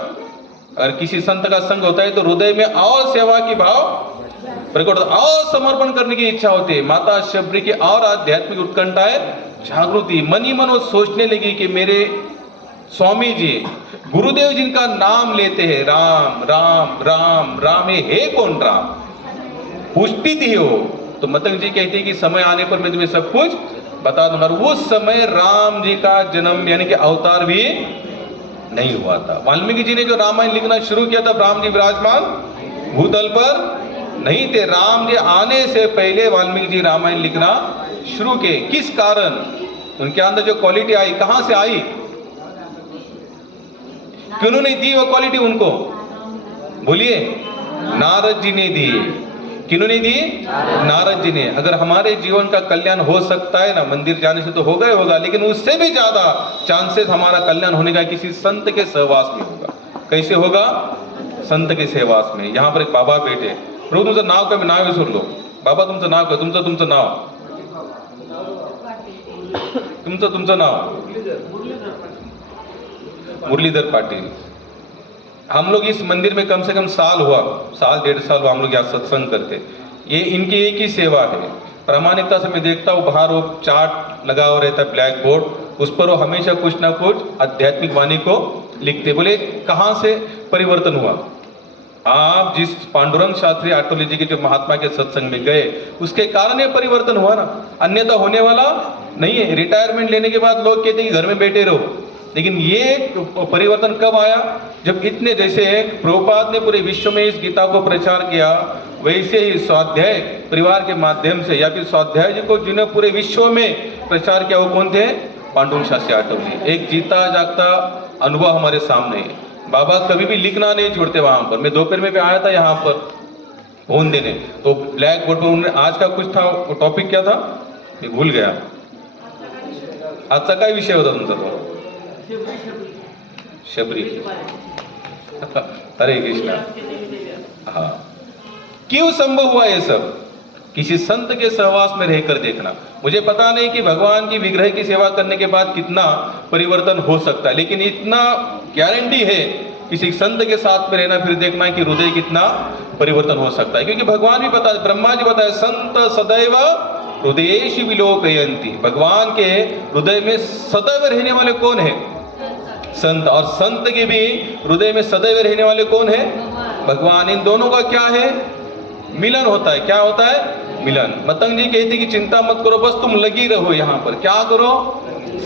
अगर किसी संत का संग होता है तो हृदय में और सेवा की भाव प्रकट, और समर्पण करने की इच्छा होती है। माता शबरी की और आध्यात्मिक उत्कंठाएं जागृति, मन ही मन वो सोचने लगी कि मेरे स्वामी जी गुरुदेव जिनका नाम लेते हैं राम राम राम राम, ये है कौन राम, पूछती थी वो। तो मतंग जी कहती कि समय आने पर मैं तुम्हें सब कुछ बता दूंगा। उस समय राम जी का जन्म यानी कि अवतार भी नहीं हुआ था। वाल्मीकि जी ने जो रामायण लिखना शुरू किया था, राम जी विराजमान भूतल पर नहीं थे। राम जी आने से पहले वाल्मीकि जी रामायण लिखना शुरू किए। किस कारण, उनके अंदर जो क्वालिटी आई कहां से आई, क्यों नहीं दी वो क्वालिटी उनको, बोलिए नारद जी ने दी। किन्होंने दी, नारद जी ने। अगर हमारे जीवन का कल्याण हो सकता है ना, मंदिर जाने से तो होगा ही होगा, लेकिन उससे भी ज्यादा चांसेस हमारा कल्याण होने का किसी संत के सहवास में होगा। कैसे होगा, संत के सहवास में। यहाँ पर एक बाबा बैठे, प्रभु तुमचं नाव काय, नाव विसरलो, बाबा तुमचं नाव काय, तुमचं नाव, तुमचं नाव मुरलीधर पाटिल। हम लोग इस मंदिर में कम से कम साल हुआ, साल 1.5 साल हुआ हम लोग यहाँ सत्संग करते। ये इनकी एक ही सेवा है। प्रामाणिकता से मैं देखता हूँ बाहर वो चार्ट लगा हुआ रहता है, ब्लैक बोर्ड, उस पर वो हमेशा कुछ ना कुछ आध्यात्मिक वाणी को लिखते। बोले कहाँ से परिवर्तन हुआ? आप जिस पांडुरंग शास्त्री आटोली जी के जो महात्मा के सत्संग में गए, उसके कारण ये परिवर्तन हुआ ना, अन्यथा होने वाला नहीं है। रिटायरमेंट लेने के बाद लोग कहते हैं कि घर में बैठे रहो, लेकिन ये परिवर्तन कब आया? जब इतने, जैसे प्रभुपाद ने पूरे विश्व में इस गीता को प्रचार किया, वैसे ही स्वाध्याय परिवार के माध्यम से, या फिर स्वाध्याय जी को जिन्हें पूरे विश्व में प्रचार किया, वो कौन थे? पांडुरंग शास्त्री आटोली। एक जीता जागता अनुभव हमारे सामने है। बाबा कभी भी लिखना नहीं छोड़ते वहां पर। मैं दोपहर में भी आया था यहाँ पर फोन देने, तो ब्लैक बोर्ड पर उन्होंने आज का कुछ था, वो टॉपिक क्या था मैं भूल गया। आजचा काय विषय होता तुमचा? तो शबरी। हरे कृष्णा। हाँ, क्यों संभव हुआ ये सब? किसी संत के सहवास में रहकर देखना। मुझे पता नहीं कि भगवान की विग्रह की सेवा करने के बाद कितना परिवर्तन हो सकता है, लेकिन इतना गारंटी है किसी संत के साथ में रहना, फिर देखना है कि हृदय कितना परिवर्तन हो सकता है। क्योंकि भगवान भी बता, ब्रह्मा जी बताए, संत सदैव हृदयेषु विलोकयन्ति। भगवान के हृदय में सदैव रहने वाले कौन है? संत। और संत के भी हृदय में सदैव रहने वाले कौन है? भगवान। इन दोनों का क्या है? मिलन होता है। क्या होता है? मिलन। मतंग जी कहते कि चिंता मत करो, बस तुम लगी रहो यहाँ पर। क्या करो?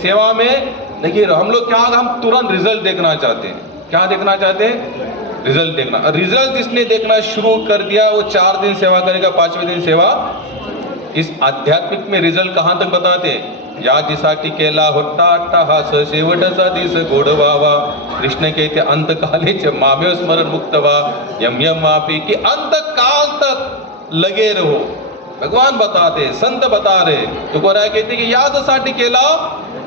सेवा में लगी रहो। हम लोग क्या, हम तुरंत रिजल्ट देखना चाहते हैं। क्या देखना चाहते हैं? रिजल्ट देखना। रिजल्ट जिसने देखना शुरू कर दिया, वो 4 दिन सेवा करेगा, 5वें दिन सेवा। इस आध्यात्मिक में रिजल्ट कहां तक बताते हैं? या जिसाठी केला होता अट्टाहास, शेवटचा दिस गोड व्हावा। कृष्ण कहते अंतकालेच मामेव स्मरण मुक्त व्हा, यम यम आपी, कि अंत काल तक लगे रहो। भगवान बताते, संत बता रहे। तुकोराय कहते कि यासाठी केला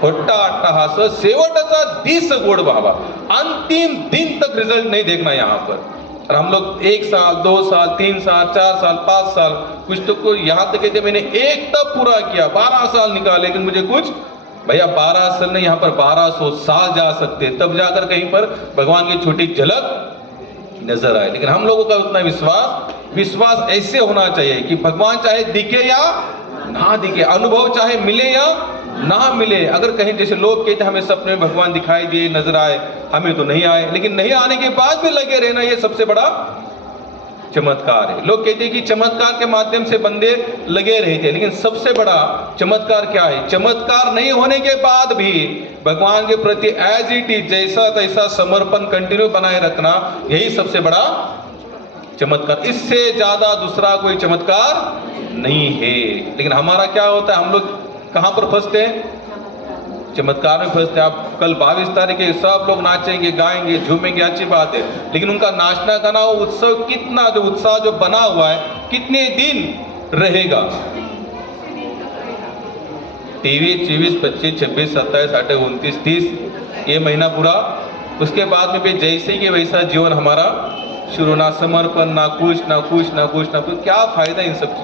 होता अट्टाहास, शेवटचा दिस गोड व्हावा। अंतिम दिन तक रिजल्ट नहीं देखना यहाँ पर। और हम लोग 1 साल, 2 साल, 3 साल, 4 साल, 5 साल, कुछ तो कोई यहाँ तक कहते मैंने एक तब पूरा किया, 12 साल निकाले, लेकिन मुझे कुछ, भैया 12 साल नहीं, यहाँ पर 1200 साल जा सकते, तब जाकर कहीं पर भगवान की छोटी झलक नजर आए। लेकिन हम लोगों का उतना विश्वास ऐसे होना चाहिए कि भगवान चाहे दिखे या ना दिखे, अनुभव चाहे मिले या ना मिले। अगर कहीं जैसे लोग कहते हमें सपने में भगवान दिखाई दिए, नजर आए, हमें तो नहीं आए, लेकिन नहीं आने के बाद भी लगे रहना, ये सबसे बड़ा चमत्कार है। लोग कहते हैं कि चमत्कार के माध्यम से बंदे लगे रहते, लेकिन सबसे बड़ा चमत्कार क्या है? चमत्कार नहीं होने के बाद भी भगवान के प्रति एज इट इज, जैसा तैसा समर्पण कंटिन्यू बनाए रखना, यही सबसे बड़ा चमत्कार। इससे ज्यादा दूसरा कोई चमत्कार नहीं है। लेकिन हमारा क्या होता है? हम लोग कहां पर फंसते हैं? चमत्कार में फंसते हैं। आप कल 22 तारीख है, सब लोग नाचेंगे, गाएंगे, झूमेंगे, अच्छी बात है, लेकिन उनका नाचना गाना उत्सव कितना, जो उत्साह जो बना हुआ है, कितने दिन रहेगा? 23, 24, 25, 26, 27, 28, 29, 30 ये महीना पूरा। उसके बाद में भी जैसे कि वैसा जीवन हमारा शुरू। ना समर्पण, ना कुछ, क्या फायदा इन सब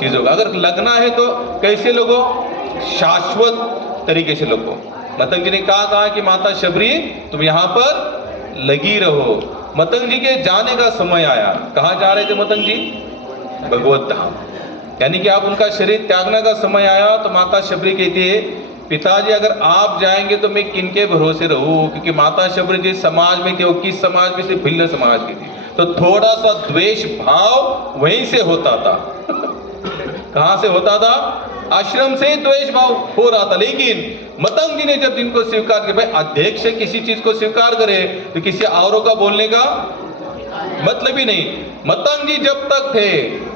चीजों का? अगर लगना है तो कैसे लोगो? शाश्वत तरीके से लोगों। मतंग जी ने कहा कि माता शबरी तुम यहाँ पर लगी रहो। मतंग जी के जाने का समय आया। कहाँ जा रहे थे मतंग जी? भगवत धाम। यानी कि आप उनका शरीर त्यागने का समय आया, तो माता शबरी कहती है पिताजी अगर आप जाएंगे तो मैं किनके भरोसे रहूं? क्योंकि माता शबरी जिस समाज में थी, वो किस समाज में से? भिल्ल समाज की थी। तो थोड़ा सा द्वेष भाव वहीं से होता था। कहां से होता था? आश्रम से द्वेष भाव हो रहा था। लेकिन मतंग जी ने जब जिनको स्वीकार किया, भाई अध्यक्ष किसी चीज को स्वीकार करे तो किसी औरों का बोलने का मतलब ही नहीं। मतंग जी जब तक थे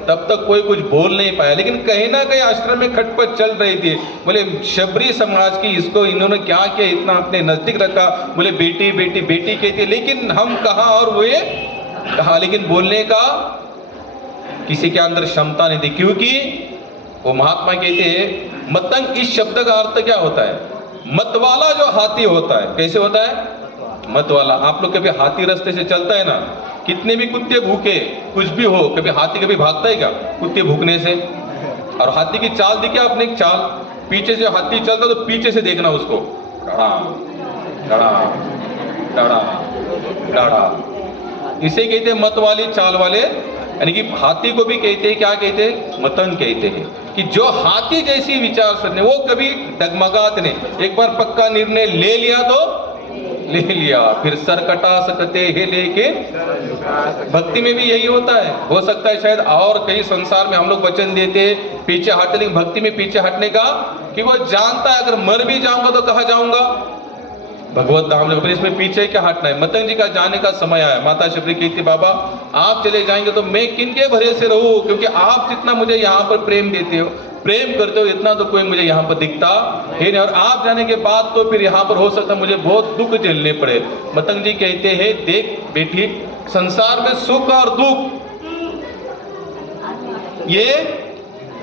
तब तक कोई कुछ बोल नहीं पाया, लेकिन कहीं ना कहीं आश्रम में खटपट चल रही थी। बोले शबरी समाज की, इसको इन्होंने क्या किया, इतना अपने नजदीक रखा। बोले बेटी बेटी बेटी कहती, लेकिन हम कहा और वो कहा, लेकिन बोलने का किसी के अंदर क्षमता नहीं थी। क्योंकि वो महात्मा कहते हैं मतंग, इस शब्द का अर्थ क्या होता है? मतवाला जो हाथी होता है। कैसे होता है? मतवाला। आप लोग कभी हाथी रास्ते से चलता है ना, कितने भी कुत्ते भूखे कुछ भी हो, कभी हाथी कभी भागता है क्या कुत्ते भूखने से? और हाथी की चाल देखिए आपने, एक चाल, पीछे से हाथी चलता तो पीछे से देखना उसको, डड़ा डड़ा डड़ा डड़ा। इसे कहते हैं मत वाली चाल वाले यानी कि हाथी को भी कहते हैं, क्या कहते हैं, मतंग कहते हैं, कि जो हाथी जैसी विचार सरणी, वो कभी डगमगाते नहीं। एक बार पक्का निर्णय ले लिया तो ले लिया, फिर सर कटा सकते हैं लेकिन भक्ति में भी यही होता है। हो सकता है शायद और कई संसार में हम लोग वचन देते पीछे हटने, लेकिन भक्ति में पीछे हटने का कि वो जानता है अगर मर भी जाऊंगा तो कहाँ जाऊंगा, भगवत धाम में, इसमें पीछे क्या हटना है। मतंग जी का जाने का समय आया। माता शबरी कहती बाबा आप चले जाएंगे तो मैं किनके भरोसे रहूं, क्योंकि आप जितना मुझे यहाँ पर प्रेम देते हो, प्रेम करते हो, इतना तो कोई मुझे यहाँ पर दिखता है नहीं, और आप जाने के बाद तो फिर यहाँ पर हो सकता मुझे बहुत दुख झेलने पड़े। मतंग जी कहते हैं देख बेटी, संसार में सुख और दुख ये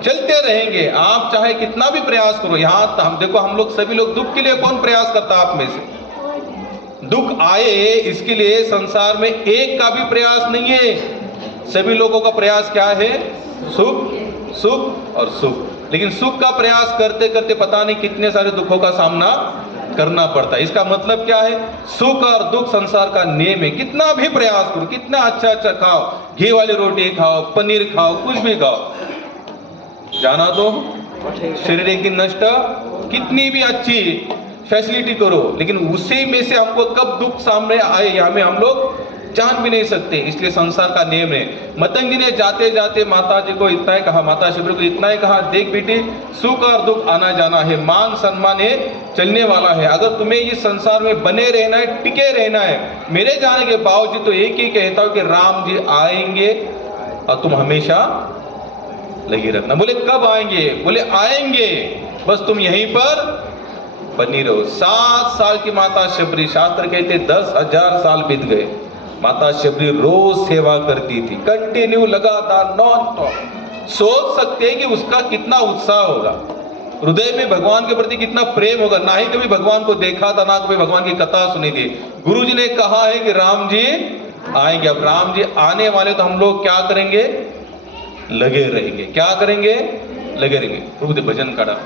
चलते रहेंगे, आप चाहे कितना भी प्रयास करो। यहाँ हम देखो, हम लोग सभी लोग दुख के लिए कौन प्रयास करता आप में से, दुख आए इसके लिए संसार में एक का भी प्रयास नहीं है। सभी लोगों का प्रयास क्या है, सुख सुख और सुख, लेकिन सुख का प्रयास करते करते पता नहीं कितने सारे दुखों का सामना करना पड़ता है। इसका मतलब क्या है, सुख और दुख संसार का नियम है। कितना भी प्रयास करो, कितना अच्छा अच्छा खाओ, घी वाली रोटी खाओ, पनीर खाओ, कुछ भी खाओ, जाना तो शरीर एक दिन नष्ट, कितनी भी अच्छी फैसिलिटी करो, लेकिन उसी में से हमको कब दुख सामने आए हमें हम लोग जान भी नहीं सकते। इसलिए संसार का नियम है। मतंग जी ने जाते जाते माता जी को इतना ही कहा, माता शबरी को इतना ही कहा, देख बेटी सुख और दुख आना जाना है, मान सम्मान है, चलने वाला है। अगर तुम्हें इस संसार में बने रहना है, टिके रहना है, मेरे जाने के बावजूद तो एक ही कहता हूं कि राम जी आएंगे और तुम हमेशा लगी रखना। बोले कब आएंगे, बोले आएंगे, बस तुम यहीं पर बनी रहो। 7 साल की माता शबरी, शास्त्र कहते 10,000 साल बीत गए। माता शबरी रोज सेवा करती थी, कंटिन्यू, लगातार, नॉन स्टॉप। सोच सकते हैं कि उसका कितना उत्साह होगा, हृदय में भगवान के प्रति कितना प्रेम होगा। ना ही कभी भगवान को देखा था, ना कभी भगवान की कथा सुनी थी। गुरु जी ने कहा है कि राम जी आएंगे। अब राम जी आने वाले तो हम लोग क्या करेंगे, लगे रहेंगे। क्या करेंगे, लगे रहेंगे। प्रभु ने भजन करा,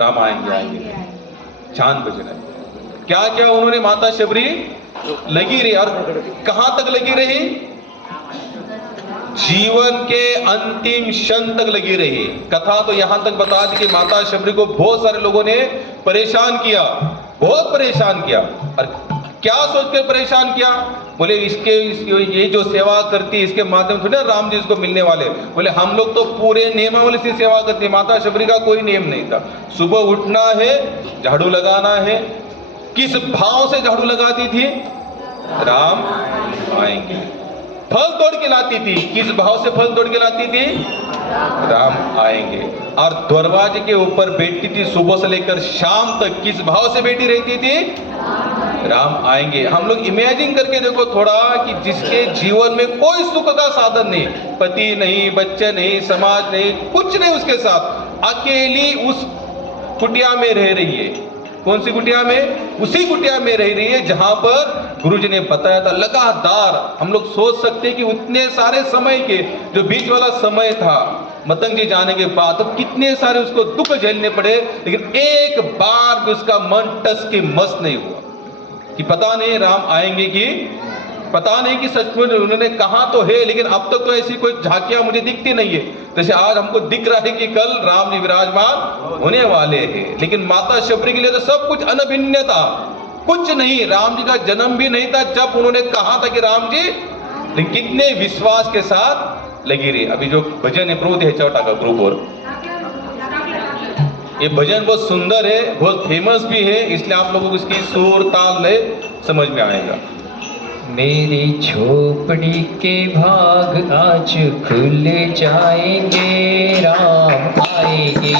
राम आएंगे आएंगे, चांद भजन है। क्या क्या उन्होंने, माता शबरी लगी रही, और कहां तक लगी रही, जीवन के अंतिम क्षण तक लगी रही। कथा तो यहां तक बता दी कि माता शबरी को बहुत सारे लोगों ने परेशान किया, बहुत परेशान किया। और क्या सोचकर परेशान किया, बोले ये जो सेवा करती इसके माध्यम से राम जी इसको मिलने वाले। बोले हम लोग तो पूरे नियमावली से सेवा करती, माता शबरी का कोई नियम नहीं था। सुबह उठना है, झाड़ू लगाना है। किस भाव से झाड़ू लगाती थी, राम आएंगे। फल तोड़ के लाती थी, किस भाव से फल तोड़ के लाती थी, राम आएंगे। और दरवाजे के ऊपर बैठती थी, सुबह से लेकर शाम तक किस भाव से बैठी रहती थी, राम आएंगे। हम लोग इमेजिन करके देखो थोड़ा, कि जिसके जीवन में कोई सुख का साधन नहीं, पति नहीं, बच्चे नहीं, समाज नहीं, कुछ नहीं उसके साथ, अकेली उस कुटिया में रह रही है। कौन सी कुटिया में, उसी कुटिया में रह रही है जहां पर गुरुजी ने बताया था लगातार। हम लोग सोच सकते हैं कि उतने सारे समय के जो बीच वाला समय था मतंग जी जाने के बाद, तो कितने सारे उसको दुख झेलने पड़े, लेकिन एक बार भी उसका मन टस की मस नहीं हुआ कि पता नहीं राम आएंगे कि पता नहीं कि सचमुच उन्होंने कहा तो है, लेकिन अब तक तो ऐसी कोई झांकियां मुझे दिखती नहीं है। जैसे आज हमको दिख रहा है कि कल राम जी विराजमान होने वाले हैं, लेकिन माता शबरी के लिए तो सब कुछ अनभिन्न था, कुछ नहीं। राम जी का जन्म भी नहीं था जब उन्होंने कहा था कि राम जी, लेकिन कितने विश्वास के साथ लगी रही। अभी जो भजन है प्रभु है चौटा का ग्रुप, और ये भजन बहुत सुंदर है, बहुत फेमस भी है, इसलिए आप लोगों को इसकी सुर ताल लय समझ में आएगा। मेरी झोपड़ी के भाग आज खुल जाएंगे, राम आएंगे।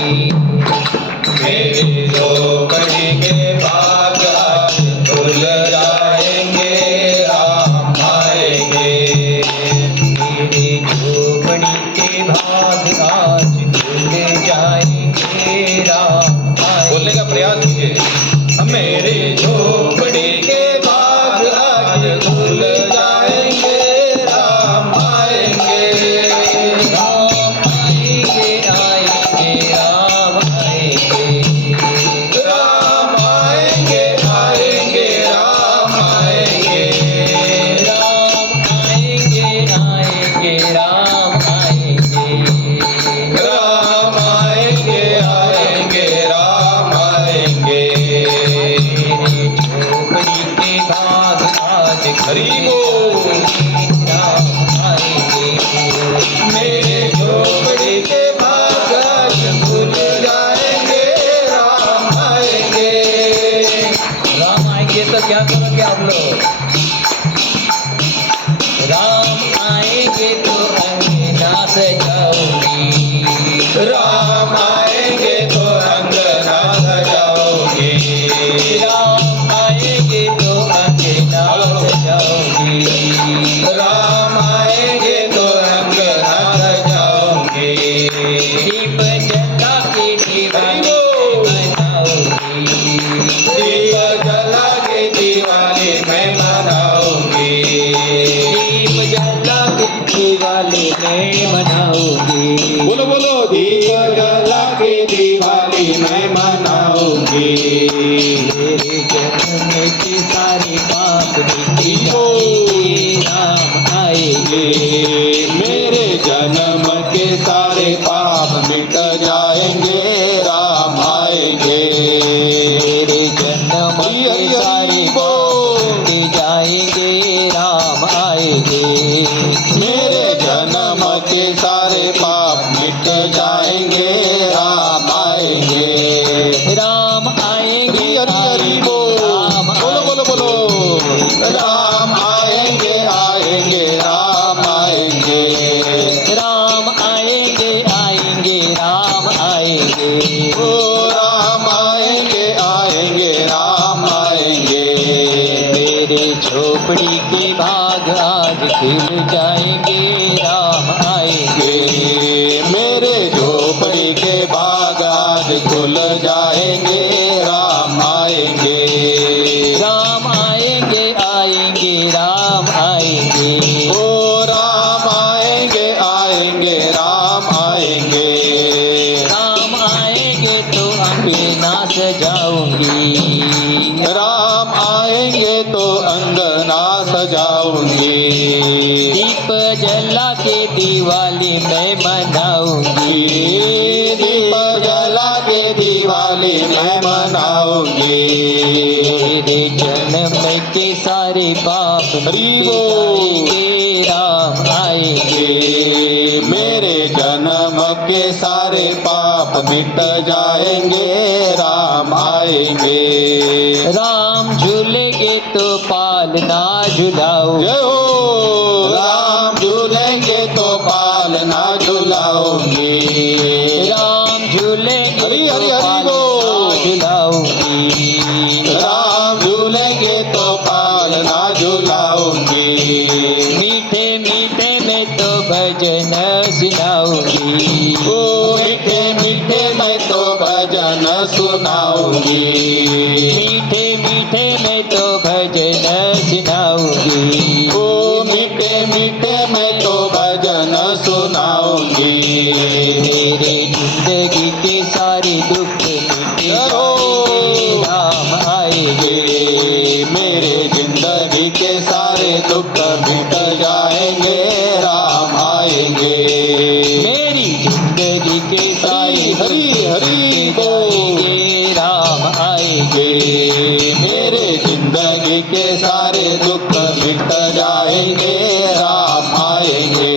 मेरी झोपड़ी के भाग आज खुल जाएंगे, राम आएंगे। मेरी झोपड़ी के भाग आज खुल जाएंगे, राम आएंगे। बोलने का प्रयास कीजिए। मेरी झोपड़ी के भाग आज खुल जाएंगे, राम आएंगे। राम आएंगे, आएंगे, राम आएंगे। राम आएंगे, आएंगे, राम आएंगे। राम आएंगे, आएंगे, हरि बोल। राम आएंगे। मेरे झोपड़ी के भाग आज खुल जाएंगे, राम आएंगे। राम आएंगे तो क्या करोगे आप लोग? राम आएंगे तो अंगना सजाओगी। राम आएंगे तो अंगना सजाओगे। राम आएंगे तो अंगना सजाओगी। राम आएंगे तो अंगना सजाओगे। दीप जला के दिवाली बनाओगी। दीप जला के दिवाली मैं मनाऊंगी। दीप जला के दिवाली में मनाओगी। बोलो बोलो, दीप जला के दिवाली मैं मनाऊंगी। मेरे जन्म के सारे पाप मिट जाएंगे, राम आएंगे। मेरे जन्म के सारे पाप मिट जाएंगे, राम आएंगे। मेरे जन्म के सारे पाप मिट जाएंगे, राम आएंगे। मेरे जन्म के सारे पाप मिट जाएंगे, राम आएंगे। राम आएंगे, हरि बोल। राम बोलो बोलो बोलो, राम आएंगे आएंगे, राम आएंगे। राम आएंगे आएंगे, राम आएंगे। ओ राम आएंगे आएंगे, राम आएंगे। मेरे झोपड़ी के भाग आज खिल जाएंगे, राम आएंगे। मेरे झोपड़ी के बाग आज खुल जाएंगे, राम आएंगे। राम आएंगे आएंगे, राम आएंगे। ओ राम आएंगे आएंगे, राम आएंगे। राम आएंगे तो अंगना सजाऊंगी। राम आएंगे तो अंगना सजाऊंगी। दीप जला के दिवाली मैं मनाऊंगी। दीप जला के दिवाली मैं मनाऊंगी। मेरे जन्म के सारे पाप हरि मिट बोल। जाएंगे, राम आएंगे। मेरे जन्म के सारे पाप मिट जाएंगे, राम आएंगे। राम झूलेंगे तो पालना झुलाओ। जय हो। राम झूलेंगे तो पालना झुलाऊंगी। राम झूलेंगे हरि हरि तो हरि पालना बोल। झुलाऊंगी। राम झूलेंगे तो पालना झुलाऊंगी। मीठे मीठे में तो भजन सुनाऊंगी। ओ मीठे मीठे मैं तो भजन सुनाऊंगी। मीठे मीठे में तो भजन सुनाऊंगी। ओ मीठे मीठे मैं तो भजन सुनाऊंगी। मेरे जिंदगी के सारे दुख मिट जाएंगे, राम आएंगे। मेरे जिंदगी के सारे दुख मिट जाएंगे, राम आएंगे। मेरी जिंदगी के सारे हरि हरि बोल। राम आएंगे। मेरे जिंदगी के सारे दुख मिट जाएंगे, राम आएंगे।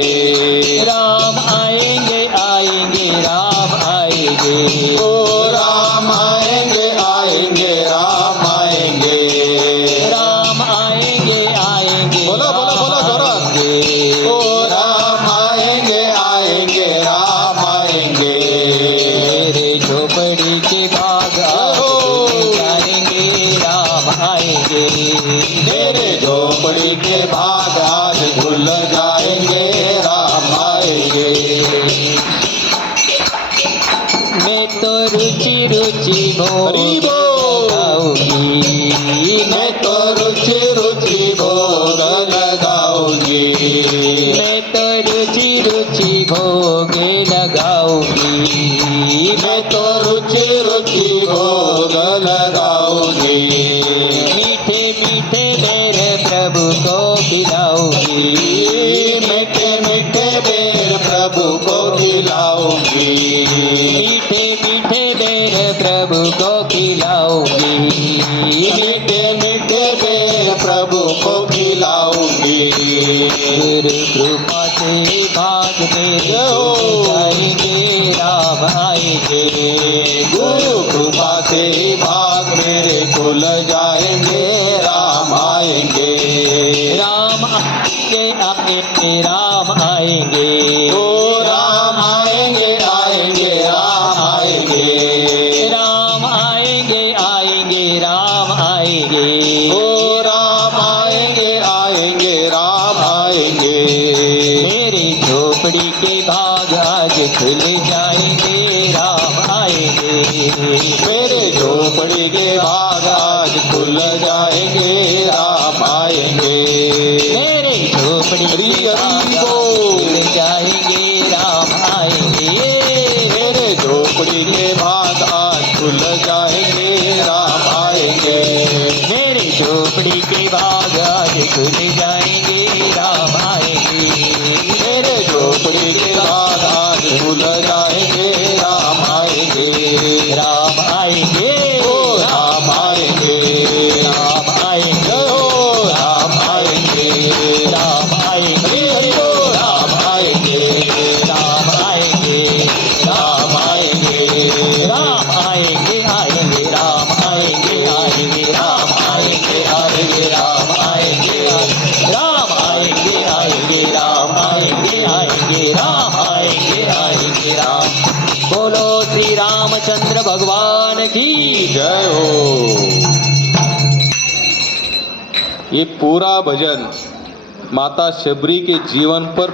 राम आएंगे आएंगे, राम आएंगे। ओ राम आएंगे आएंगे, राम आएंगे। राम आएंगे आएंगे, बोलो बोलो बोलो जोरात। ओ राम आएंगे आएंगे, राम आएंगे। मेरे झोपड़ी के भाग आज खुल जाएंगे, राम आएंगे। मेरे झोपड़ी के भाग आज खुल जाएंगे, राम आएंगे। मैं तो रुचि रुचि हरि भोग बोल। लगाऊंगी। मैं तो रुचि रुचि भोग लगाऊंगी। मैं तो रुचि रुचि भोग लगाऊंगी। मैं तो रुचि रुचि भोग लगाऊंगी। मीठे मीठे मेरे प्रभु को खिलाऊंगी। मीठे मीठे बेर प्रभु को खिलाऊंगी। मीठे मीठे मेरे प्रभु को खिलाऊंगी। मीठे मीठे बेर प्रभु को खिलाऊंगी। गुरु कृपा से भाग मेरे खुल जाएंगे, राम आएंगे। गुरु कृपा से भाग मेरे खुल जाएंगे, राम आएंगे। राम आएंगे आएंगे राम आएंगे, ओ राम आएंगे आएंगे राम आएंगे। राम आएंगे आएंगे राम आएंगे। ओ राम आएंगे आएंगे राम आएंगे। मेरी झोपड़ी के भाग आज खुल जाएंगे, राम आएंगे। मेरे झोपड़ी के भाग आज खुल जाएंगे, राम आएंगे। मेरे झोपड़ी के भाग आज खुल जाएंगे, राम आएंगे। मेरे झोपड़ी के भाग आज खुल जाएंगे, राम आएंगे। मेरे झोपड़ी के भाग आज खुल जाएंगे, राम आएंगे। मेरे झोपड़ी के भाग आज खुल जाएंगे, राम आएंगे। राम आएंगे, ओ राम आएंगे। राम आएंगे, ओ राम आएंगे। राम आएंगे, हरि बोल राम आएंगे। राम आएंगे, राम आएंगे। राम आएंगे आएंगे, राम आएंगे आएंगे, राम आएंगे आएंगे, राम आएंगे राम आएंगे आएंगे, राम आएंगे आएंगे, राम आएंगे आएंगे, राम। बोलो श्री रामचंद्र भगवान की जय हो। ये पूरा भजन माता शबरी के जीवन पर।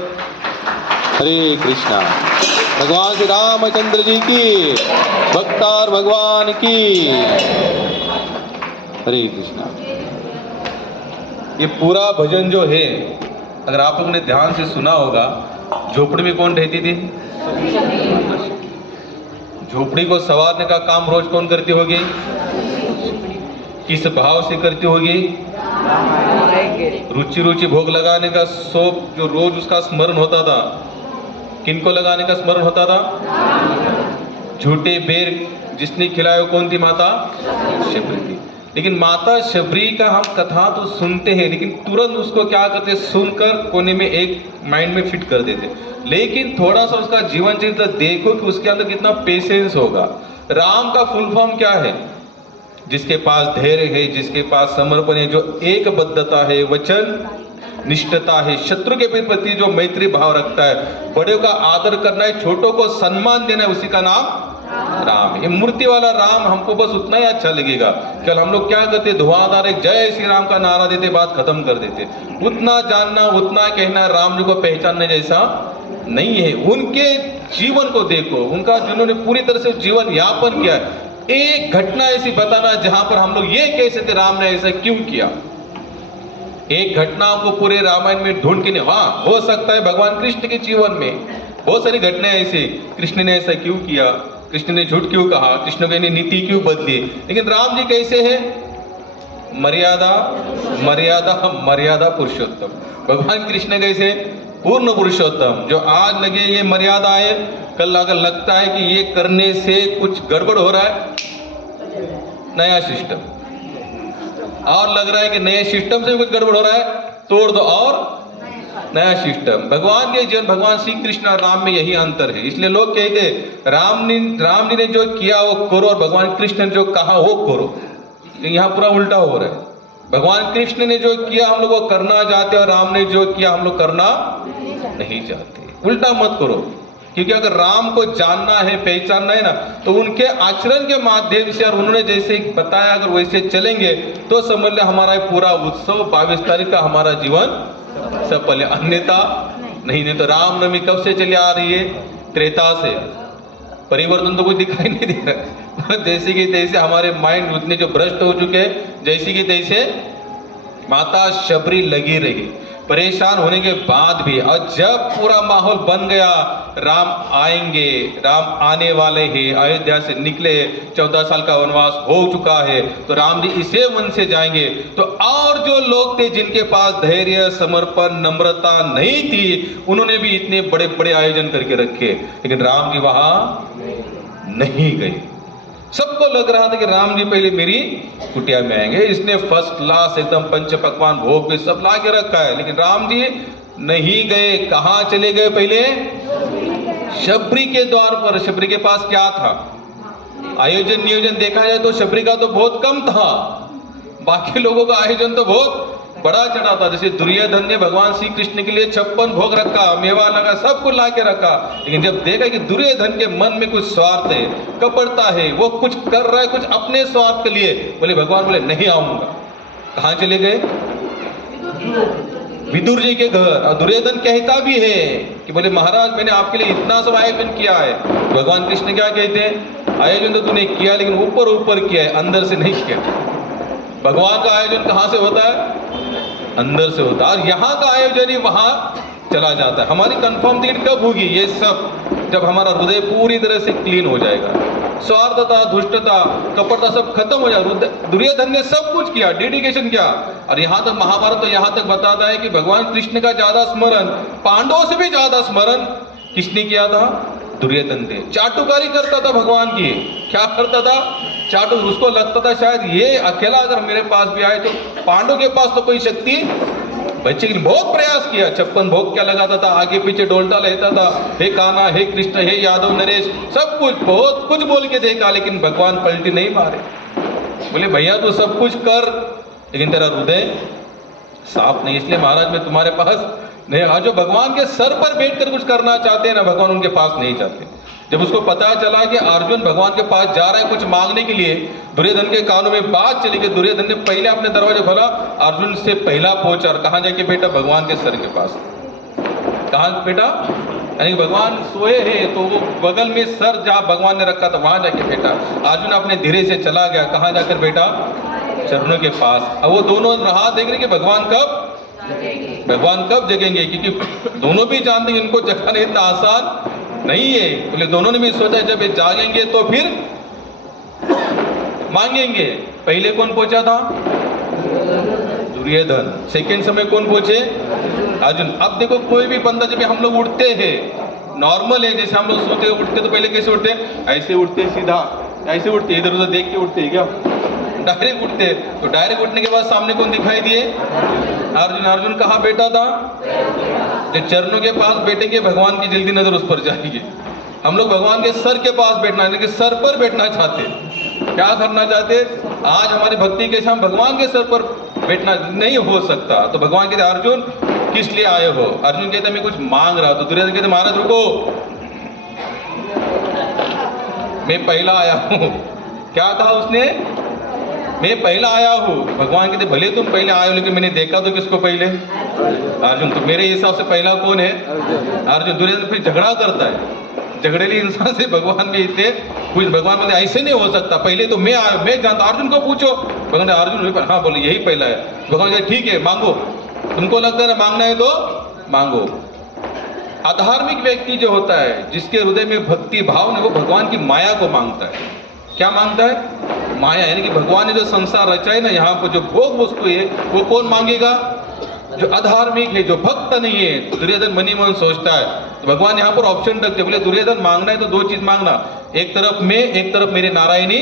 हरे कृष्णा। भगवान श्री रामचंद्र जी की, भक्तार भगवान की। हरे कृष्णा। ये पूरा भजन जो है, अगर आप लोगों ने ध्यान से सुना होगा, झोपड़ी में कौन रहती थी? झोपड़ी को संवारने का काम रोज कौन करती होगी? किस भाव से करती होगी? रुचि रुचि भोग लगाने का सोप जो रोज उसका स्मरण होता था, किनको लगाने का स्मरण होता था? झूठे बेर जिसने खिलाया वो कौन थी? माता शबरी थी। लेकिन माता शबरी का हम कथा तो सुनते हैं, लेकिन तुरंत उसको क्या करते, सुनकर कोने में एक माइंड में फिट कर देते। लेकिन थोड़ा सा उसका जीवन चरित्र देखो कि उसके अंदर कितना पेशेंस होगा। राम का फुल फॉर्म क्या है? जिसके पास धैर्य है, जिसके पास समर्पण है, जो एकबद्धता है, वचन निष्ठता है, शत्रु के प्रति जो मैत्री भाव रखता है, बड़ों का आदर करना है, छोटों को सम्मान देना है, उसी का नाम राम। ये मूर्ति वाला राम हमको बस उतना ही अच्छा लगेगा। कल हम लोग क्या करते, धुआंधार एक जय श्री राम का नारा देते, बात खत्म कर देते। उतना जानना, उतना कहना राम जी को पहचानने जैसा नहीं है। उनके जीवन को देखो, उनका जिन्होंने पूरी तरह से जीवन यापन किया। एक घटना ऐसी बताना जहां पर हम लोग ये कह सकते राम ने ऐसा क्यों किया। एक घटना हमको पूरे रामायण में ढूंढ के नहीं, हाँ हो सकता है भगवान कृष्ण के जीवन में बहुत सारी घटनाएं ऐसी, कृष्ण ने ऐसा क्यों किया, कृष्ण ने झूठ क्यों कहा, कृष्ण ने नीति क्यों बदली। लेकिन राम जी कैसे हैं? मर्यादा मर्यादा मर्यादा पुरुषोत्तम। भगवान कृष्ण कैसे? पूर्ण पुरुषोत्तम। जो आज लगे ये मर्यादा है, कल अगर लगता है कि ये करने से कुछ गड़बड़ हो रहा है, नया सिस्टम, और लग रहा है कि नए सिस्टम से कुछ गड़बड़ हो रहा है, तोड़ दो और नया सिस्टम। भगवान के जीवन, भगवान श्री कृष्ण और राम में यही अंतर है। इसलिए लोग कहते राम जी ने जो किया वो करो, और भगवान कृष्ण ने जो कहा वो करो। यहाँ पूरा उल्टा हो रहा है। भगवान कृष्ण ने जो किया हम लोग वो करना चाहते, और राम ने जो किया हम लोग करना नहीं चाहते। उल्टा मत करो, क्योंकि अगर राम को जानना है, पहचानना है ना, तो उनके आचरण के माध्यम से, और उन्होंने जैसे बताया अगर वैसे चलेंगे तो समझ ले हमारा ये पूरा उत्सव 22 तारीख का हमारा जीवन सफल है। अन्यथा नहीं तो रामनवमी कब से चली आ रही है? त्रेता से। परिवर्तन तो कुछ दिखाई नहीं दे रहा। जैसे कि तैसे हमारे माइंड उतने जो भ्रष्ट हो चुके हैं, जैसे कि तैसे माता शबरी लगी रही परेशान होने के बाद भी। और जब पूरा माहौल बन गया, राम आएंगे, राम आने वाले हैं, अयोध्या से निकले, 14 साल का वनवास हो चुका है, तो राम जी इसे वन से जाएंगे। तो और जो लोग थे जिनके पास धैर्य, समर्पण, नम्रता नहीं थी, उन्होंने भी इतने बड़े बड़े आयोजन करके रखे, लेकिन राम जी वहां नहीं गए। सबको लग रहा था कि राम जी पहले मेरी कुटिया में आएंगे, इसने फर्स्ट क्लास एकदम पंच पकवान भोग भी सब ला के रखा है, लेकिन राम जी नहीं गए। कहाँ चले गए? पहले शबरी के द्वार पर। शबरी के पास क्या था? आयोजन नियोजन देखा जाए तो शबरी का तो बहुत कम था, बाकी लोगों का आयोजन तो बहुत बड़ा चढ़ा था। जैसे दुर्योधन ने भगवान श्री कृष्ण के लिए 56 भोग रखा, मेवा लगा, सब कुछ ला के रखा, लेकिन जब देखा कि दुर्योधन के मन में कुछ स्वार्थ है, कपटता है, वो कुछ कर रहा है कुछ अपने स्वार्थ के लिए, बोले भगवान बोले नहीं आऊंगा। कहां चले गए? विदुर जी के घर। और दुर्योधन कहता भी है कि बोले महाराज मैंने आपके लिए इतना सब आयोजन किया है। भगवान कृष्ण क्या कहते हैं? आयोजन तो तूने किया लेकिन ऊपर ऊपर किया है, अंदर से नहीं किया। भगवान का आयोजन कहां से होता है? अंदर से होता है। और यहाँ का आयोजन ही वहां चला जाता है। हमारी कंफर्म टिकट कब होगी? ये सब जब हमारा हृदय पूरी तरह से क्लीन हो जाएगा, स्वार्थता, दुष्टता, कपटता सब खत्म हो जाएगा। दुर्योधन ने सब कुछ किया, डेडिकेशन किया। और यहाँ तक महाभारत तो यहाँ तक बताता है कि भगवान कृष्ण का ज्यादा स्मरण, पांडवों से भी ज्यादा स्मरण किसने किया था? दुर्योधन थे। चाटुकारी करता था भगवान की। क्या करता था? चाटु। उसको लगता था शायद ये अकेला अगर मेरे पास भी आए तो पांडव के पास तो कोई शक्ति बच्चे की। बहुत प्रयास किया, 56 भोग क्या लगाता था, आगे पीछे डोलता रहता था, हे कान्हा, हे कृष्ण, हे यादव नरेश, सब कुछ बहुत कुछ बोल के देखा, लेकिन भगवान पलटी नहीं मारे। बोले भैया तू सब कुछ कर लेकिन तेरा हृदय साफ नहीं, इसलिए महाराज मैं तुम्हारे पास नहीं। आज जो भगवान के सर पर बैठकर कुछ करना चाहते हैं ना, भगवान उनके पास नहीं जाते। जब उसको पता चला कि अर्जुन भगवान के पास जा रहा है कुछ मांगने के लिए, दुर्योधन के कानों में बात चली कि दुर्योधन ने पहले अपने दरवाजा खोला, अर्जुन से पहला पहुंचा। और कहां जाके बेटा? भगवान के सर के पास। कहां बेटा? यानी भगवान सोए हैं तो वो बगल में सर जहां भगवान ने रखा था वहां जाके बेटा। अर्जुन अपने धीरे से चला गया। कहां जाकर बेटा? चरणों के पास। अब वो दोनों राह देख रहे कि भगवान कब जगेंगे, क्योंकि दोनों भी जानते हैं इनको जगाना इतना आसान नहीं है। बोले दोनों ने भी सोचा जब ये जागेंगे तो फिर मांगेंगे। पहले कौन पहुंचा था? दुर्योधन। सेकंड समय कौन पहुंचे? अर्जुन। अब देखो कोई भी बंदा, जब हम लोग उठते हैं नॉर्मल है, जैसे हम लोग सोते उठते तो पहले कैसे उठते? ऐसे उठते, सीधा ऐसे उठते, इधर उधर देख के उठते क्या? डायरेक्ट उठते। तो डायरेक्ट उठने के बाद सामने कौन दिखाई दिए? अर्जुन। अर्जुन कहाँ बैठा था? जब चरणों के पास बैठेंगे भगवान की जल्दी नजर उस पर जाएगी। हम लोग भगवान के सर के पास बैठना, लेकिन सर पर बैठना चाहते, क्या करना चाहते? आज हमारी भक्ति के साथ भगवान के सर पर बैठना नहीं हो सकता। तो भगवान कहते अर्जुन किस लिए आए हो? अर्जुन कहते मैं कुछ मांग रहा। तो दुर्योधन कहते महाराज रुको, मैं पहला आया हूं। क्या कहा उसने? मैं पहला आया हूँ। भगवान कहते भले तुम पहले आए हो, लेकिन मैंने देखा तो किसको पहले? अर्जुन। तो मेरे हिसाब से पहला कौन है? अर्जुन। दुर्योधन फिर झगड़ा करता है। झगड़ेली इंसान से भगवान भी इतने कुछ, भगवान बोलते ऐसे नहीं हो सकता, पहले तो मैं आया, मैं जानता। अर्जुन को पूछो। भगवान अर्जुन हाँ बोले यही पहला है। भगवान कहते ठीक है मांगो, तुमको लगता है ना मांगना है तो मांगो। अधार्मिक व्यक्ति जो होता है, जिसके हृदय में भक्ति भाव नहीं, वो भगवान की माया को मांगता है। क्या मांगता है? माया। यानी कि भगवान ने जो संसार रचा है ना, यहाँ पर जो भोग वस्तु है वो कौन मांगेगा? जो अधार्मिक है, जो भक्त नहीं है। तो दुर्योधन मनी मन सोचता है। तो भगवान यहाँ पर ऑप्शन रखते, बोले दुर्योधन मांगना है तो दो चीज मांगना, एक तरफ मैं, एक तरफ मेरे नारायणी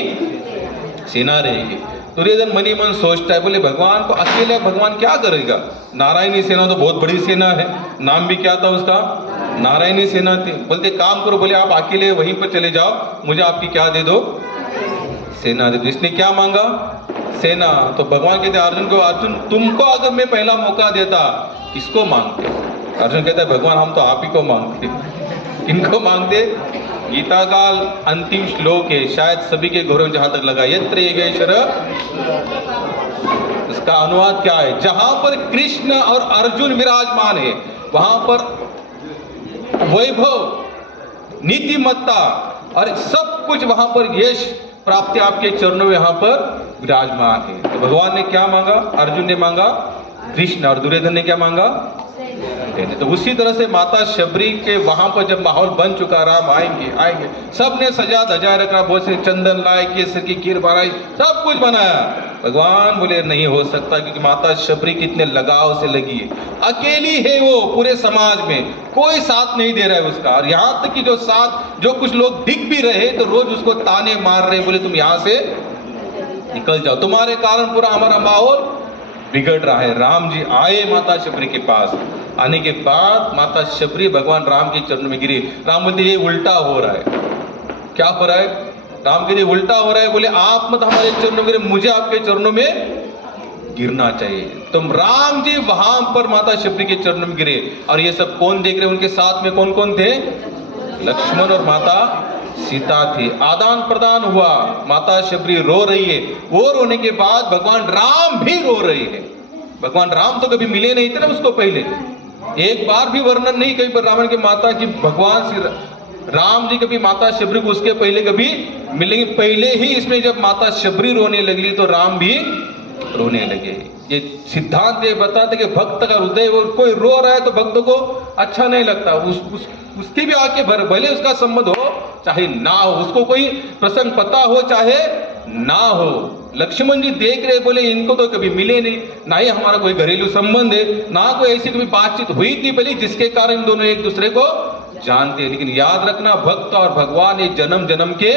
सेना रहेगी। दुर्योधन मनी मन सोचता है, बोले भगवान को अकेले भगवान क्या करेगा? नारायणी सेना तो बहुत बड़ी सेना है, नाम भी क्या था उसका? नारायणी सेना थी। बोलते काम करो, बोले आप अकेले वहीं पर चले जाओ, मुझे आपकी क्या दे दो? सेना दे दो। इसने क्या मांगा? सेना। तो भगवान कहते अर्जुन को, अर्जुन तुमको अगर मैं पहला मौका देता किसको मांगते? अर्जुन कहता है भगवान हम तो आप ही को मांगते। किनको मांगते? गीता का अंतिम श्लोक है, शायद सभी के घरों में जहां तक लगा, यत्र योगेश्वर। इसका अनुवाद क्या है? जहां पर कृष्ण और अर्जुन विराजमान है वहां पर वैभव, नीतिमत्ता और सब कुछ, वहां पर यश प्राप्ति आपके चरणों में यहाँ पर विराजमान है। तो भगवान ने क्या मांगा? अर्जुन ने मांगा कृष्ण, और दुर्योधन ने क्या मांगा? तो उसी तरह से माता शबरी के वहां पर जब माहौल बन चुका, राम आएंगे सब ने सजा धजा रखा, बहुत से चंदन लाए, केसर की खीर बनाई, सब कुछ बनाया। भगवान बोले नहीं हो सकता, क्योंकि माता शबरी कितने लगाव से लगी है, अकेली है वो पूरे समाज में, कोई साथ नहीं दे रहा है उसका। और यहाँ तक कि जो साथ जो कुछ लोग दिख भी रहे तो रोज उसको ताने मार रहे, बोले तुम यहाँ से निकल जाओ, तुम्हारे कारण पूरा हमारा माहौल बिगड़ रहा है। राम जी आए माता शबरी के पास, आने के बाद माता शबरी भगवान राम के चरणों में गिरी। राम बोलते ये उल्टा हो रहा है। क्या हो रहा है? राम के लिए उल्टा हो रहा है। बोले आप मत हमारे चरणों में गिरे, मुझे आपके चरणों में गिरना चाहिए। तो राम जी वहां पर माता शबरी के चरणों में गिरे। और ये सब कौन देख रहे? उनके साथ में कौन कौन थे? लक्ष्मण और माता सीता थी। आदान प्रदान हुआ, माता शबरी रो रही है, वो रोने के बाद भगवान राम भी रो रहे हैं। भगवान राम तो कभी मिले नहीं थे ना उसको पहले, एक बार भी वर्णन नहीं कहीं पर रावण के माता की भगवान श्री राम जी कभी माता शबरी को उसके पहले कभी मिलेंगे। पहले ही इसमें जब माता शबरी रोने लगी तो राम भी रोने लगे। ये सिद्धांत ये बताते कि भक्त का हृदय, वो कोई रो रहा है तो भक्त को अच्छा नहीं लगता, उसकी भी आंखें भर, भले उसका संबंध हो चाहे ना हो, उसको कोई प्रसंग पता हो चाहे ना हो। लक्ष्मण जी देख रहे, बोले इनको तो कभी मिले नहीं, ना ही हमारा कोई घरेलू संबंध है, ना कोई ऐसी कभी बातचीत हुई थी भले जिसके कारण इन दोनों एक दूसरे को जानते हैं। लेकिन याद रखना, भक्त और भगवान ये जन्म जन्म के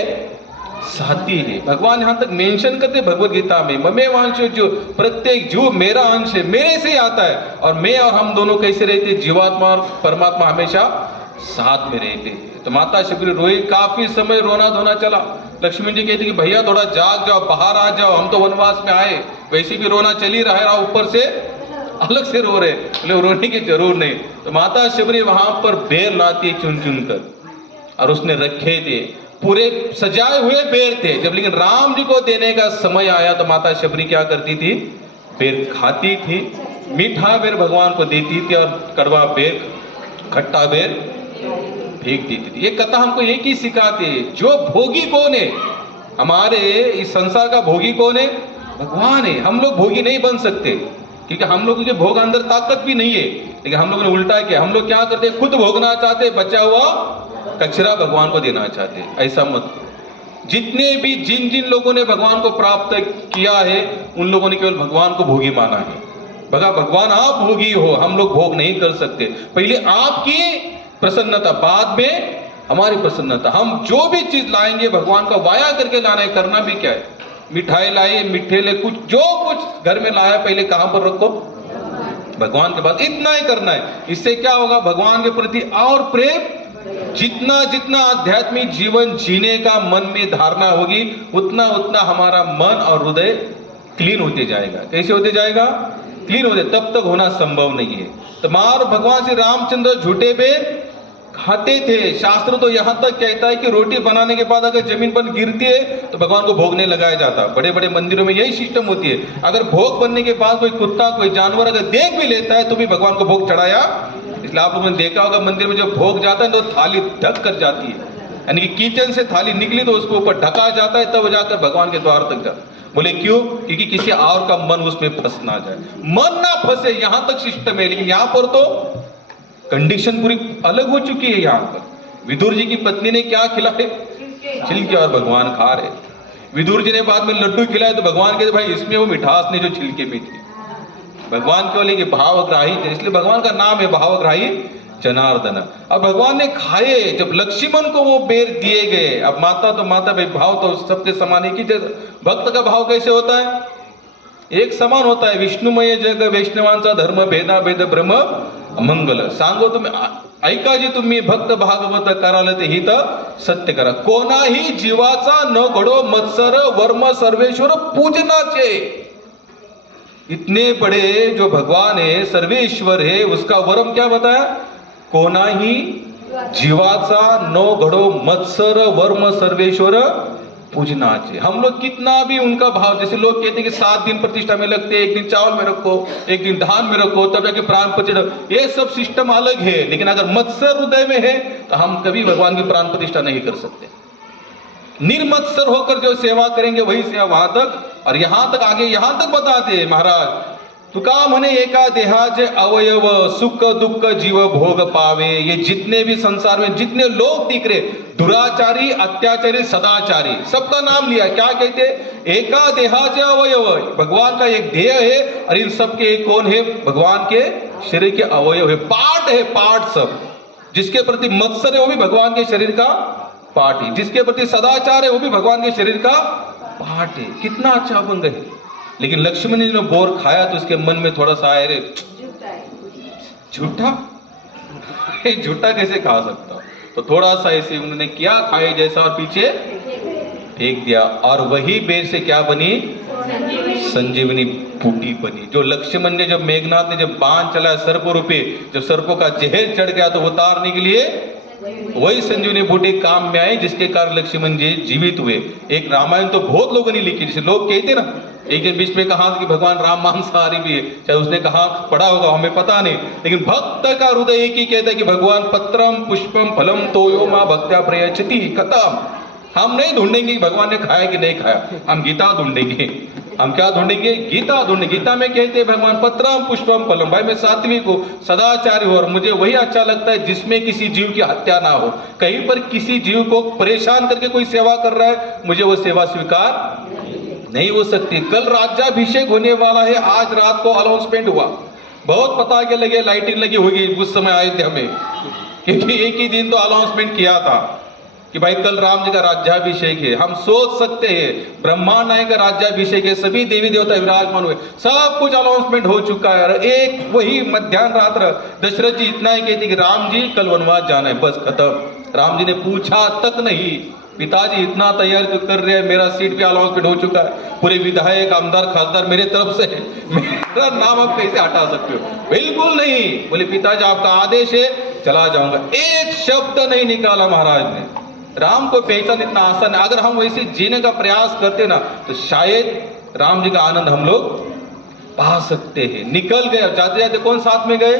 साथी है। भगवान यहां तक मेंशन करते भगवत गीता में, ममे वांशो, जो प्रत्येक जीव मेरा अंश है, मेरे से आता है। और मैं और हम दोनों कैसे रहते? जीवात्मा और परमात्मा हमेशा साथ में रहते। तो माता शबरी रोई, काफी समय रोना धोना चला। लक्ष्मण जी कहते कि भैया थोड़ा जाग जाओ, बाहर आ जाओ, हम तो वनवास में आए, वैसे भी रोना चल ही रहा है, ऊपर से अलग से रो रहे, बोले रोने की जरूर नहीं। तो माता शबरी वहां पर बेर लाती चुन चुन कर, और उसने रखे थे, पूरे सजाए हुए बेर थे। जब लेकिन राम जी को देने का समय आया तो माता शबरी क्या करती थी? बेर खाती थी, मीठा बेर भगवान को देती थी और कड़वा बेर, खट्टा बेर फेंक देती थी। ये कथा हमको एक ही सिखाती है, जो भोगी कौन है? हमारे इस संसार का भोगी कौन है? भगवान है। हम लोग भोगी नहीं बन सकते, क्योंकि हम लोगों के भोग अंदर ताकत भी नहीं है। लेकिन हम लोगों ने उल्टा किया, हम लोग क्या करते हैं? खुद भोगना चाहते, बचा हुआ कचरा भगवान को देना चाहते। ऐसा मत करो। जितने भी जिन जिन लोगों ने भगवान को प्राप्त किया है, उन लोगों ने केवल भगवान को भोगी माना है। भगवान आप भोगी हो, हम लोग भोग नहीं कर सकते। पहले आपकी प्रसन्नता, बाद में हमारी प्रसन्नता। हम जो भी चीज लाएंगे भगवान का वाया करके लाना है। करना भी क्या है? मिठाई लाई, मिठे ले, कुछ जो कुछ घर में लाया पहले कहां पर रखो? भगवान के पास। इतना ही करना है। इससे क्या होगा? भगवान के प्रति और प्रेम, जितना जितना आध्यात्मिक जीवन जीने का मन में धारणा होगी, उतना उतना हमारा मन और हृदय क्लीन होते जाएगा। कैसे होते जाएगा? क्लीन होते। तब तक होना संभव नहीं है। तो मार भगवान श्री रामचंद्र झूठे बेर खाते थे। शास्त्र तो यहां तक कहता है कि रोटी बनाने के बाद अगर जमीन पर गिरती है तो भगवान को भोगने लगाया जाता। बड़े बड़े मंदिरों में यही सिस्टम होती है। अगर भोग बनने के बाद कोई कुत्ता, कोई जानवर अगर देख भी लेता है तो भी भगवान को भोग चढ़ाया। इसलिए आप लोगों ने देखा होगा मंदिर में जब भोग जाता है तो थाली ढक कर जाती है, यानी कि किचन से थाली निकली तो उसको ऊपर ढका जाता है, तब जाकर भगवान के द्वार तक जाता। बोले क्यों? क्योंकि किसी और का मन उसमें फंस ना जाए, मन ना फंसे, यहां तक सिस्टम है। लेकिन यहां पर तो कंडीशन पूरी अलग हो चुकी है। यहां पर विदुर जी की पत्नी ने क्या खिलाए? छिलके, और भगवान खा रहे। विदुर जी ने बाद में लड्डू खिलाए तो भगवान कहते भाई इसमें वो मिठास नहीं जो छिलके में थी। भगवान केवल एक भावग्राही थे, इसलिए भगवान का नाम है भावग्राही जनार्दन। अब भगवान ने खाए, जब लक्ष्मण को वो बेर दिए गए, अब माता तो माता भाई, भाव तो सबके समान है कि भक्त का भाव कैसे होता है? एक समान होता है। विष्णुमय जग वैष्णवांचा धर्म भेदा भेद ब्रह्म अमंगल सांगो तुम्ही ऐका जी तुम्ही भक्त भागवत कराल ते हित सत्य करा। कोणाही जीवाचा न घडो मत्सर वर्म सर्वेश्वर पूजनाचे। इतने बड़े जो भगवान है, सर्वेश्वर है, उसका वरम क्या बताया? कोणाही जीवाचा न घडो मत्सर वर्म सर्वेश्वर पूजनाचे। हम लोग कितना भी उनका भाव, जैसे लोग कहते हैं कि 7 दिन प्रतिष्ठा में लगते, एक दिन चावल में रखो, एक दिन धान में रखो, तब जाके प्राण प्रतिष्ठा, ये सब सिस्टम अलग है। लेकिन अगर मत्सर हृदय में है तो हम कभी भगवान की प्राण प्रतिष्ठा नहीं कर सकते। निर्मत्सर होकर जो सेवा करेंगे वही सेवा वहां तक। और यहां तक आगे यहां तक बताते हैं महाराज, तुका म्हणे एका देहाचे अवयव सुख दुःख जीव भोग पावे। ये जितने भी संसार में जितने लोग दिख रहे, दुराचारी, अत्याचारी, सदाचारी, सबका नाम लिया। क्या कहते? एका देहाचे अवयव, भगवान का एक देह है और इन सबके एक कौन है? भगवान के शरीर के अवयव है, पार्ट है, पार्ट सब। जिसके प्रति मत्सर है वो भी भगवान के शरीर का पार्ट है, जिसके प्रति सदाचार है वो भी भगवान के शरीर का पार्ट है। कितना अच्छा अभंग है। लेकिन लक्ष्मण जी ने बोर खाया तो उसके मन में थोड़ा सा आया, रे झूठा, झूठा कैसे खा सकता? तो थोड़ा सा ऐसे उन्होंने किया, खाए जैसा, और पीछे फेंक दिया। और वही बेर से क्या बनी? संजीवनी बूटी बनी। जो लक्ष्मण ने, जब मेघनाथ ने जब बाण चलाया सर्पों रूपे, जब सर्पों का जहर चढ़ गया तो उतारने के लिए वही संजीवनी बूटी काम में आई, जिसके कारण लक्ष्मण जी जीवित हुए। एक रामायण तो बहुत लोगों ने लिखी, जैसे लोग कहते ना, एक दिन बीच में कहा कि भगवान राम मांसाहारी भी है, चाहे उसने कहा पढ़ा होगा हमें पता नहीं, लेकिन भक्त का हृदय एक ही कहता है कि भगवान पत्रम पुष्पम फलम तोयो मां भक्त्या प्रयच्छति। खत्म। हम नहीं ढूंढेंगे कि भगवान ने खाया कि नहीं खाया, हम गीता ढूंढेंगे। हम क्या ढूंढेंगे? गीता ढूंढेंगे। गीता में कहते हैं भगवान पत्रम पुष्पम फलम। भाई मैं सात्विक हूँ, सदाचारी हूँ, और मुझे वही अच्छा लगता है जिसमें किसी जीव की हत्या ना हो। कहीं पर किसी जीव को परेशान करके कोई सेवा कर रहा है, मुझे वो सेवा स्वीकार नहीं हो सकती। कल राज्याभिषेक होने वाला है, आज रात को अनाउंसमेंट हुआ, बहुत पताके लगे, लाइटिंग लगी होगी उस समय अयोध्या में, क्योंकि एक ही दिन तो अनाउंसमेंट किया था कि भाई कल राम जी का राज्याभिषेक है। हम सोच सकते हैं ब्रह्मांड नायक का राज्याभिषेक है, सभी देवी देवता विराजमान हुए, सब कुछ अनाउंसमेंट हो चुका है। एक वही मध्याह्न रात्र दशरथ जी इतना ही कहते कि राम जी कल वनवास जाना है, बस खत्म। राम जी ने पूछा तक नहीं, पिताजी इतना तैयार कर रहे हैं, मेरा सीट भी अनाउंसमेंट हो चुका है, पूरे विधायक आमदार खासदार मेरे तरफ से है, मेरा नाम आप कैसे हटा सकते हो? बिल्कुल नहीं। बोले पिताजी आपका आदेश है, चला जाऊंगा। एक शब्द नहीं निकाला महाराज ने। राम को पहचान इतना आसान है। अगर हम वैसे जीने का प्रयास करते ना तो शायद राम जी का आनंद हम लोग पा सकते हैं। निकल गए, जाते जाते कौन साथ में गए?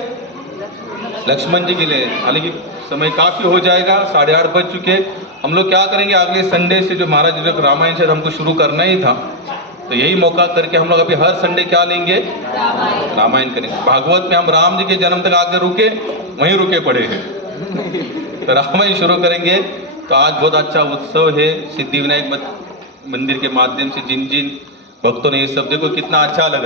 लक्ष्मण जी के लिए। हालांकि समय काफी हो जाएगा, 8:30 बज चुके। हम लोग क्या करेंगे, अगले संडे से जो महाराज जी का रामायण से हमको शुरू करना ही था, तो यही मौका करके हम लोग अभी हर संडे क्या लेंगे? रामायण करेंगे। भागवत में हम राम जी के जन्म तक आकर रुके, वहीं रुके पड़े हैं, तो रामायण शुरू करेंगे। तो आज बहुत अच्छा उत्सव है सिद्धिविनायक मंदिर के माध्यम से। जिन जिन भक्तों ने ये सब, देखो कितना अच्छा लग रहा है।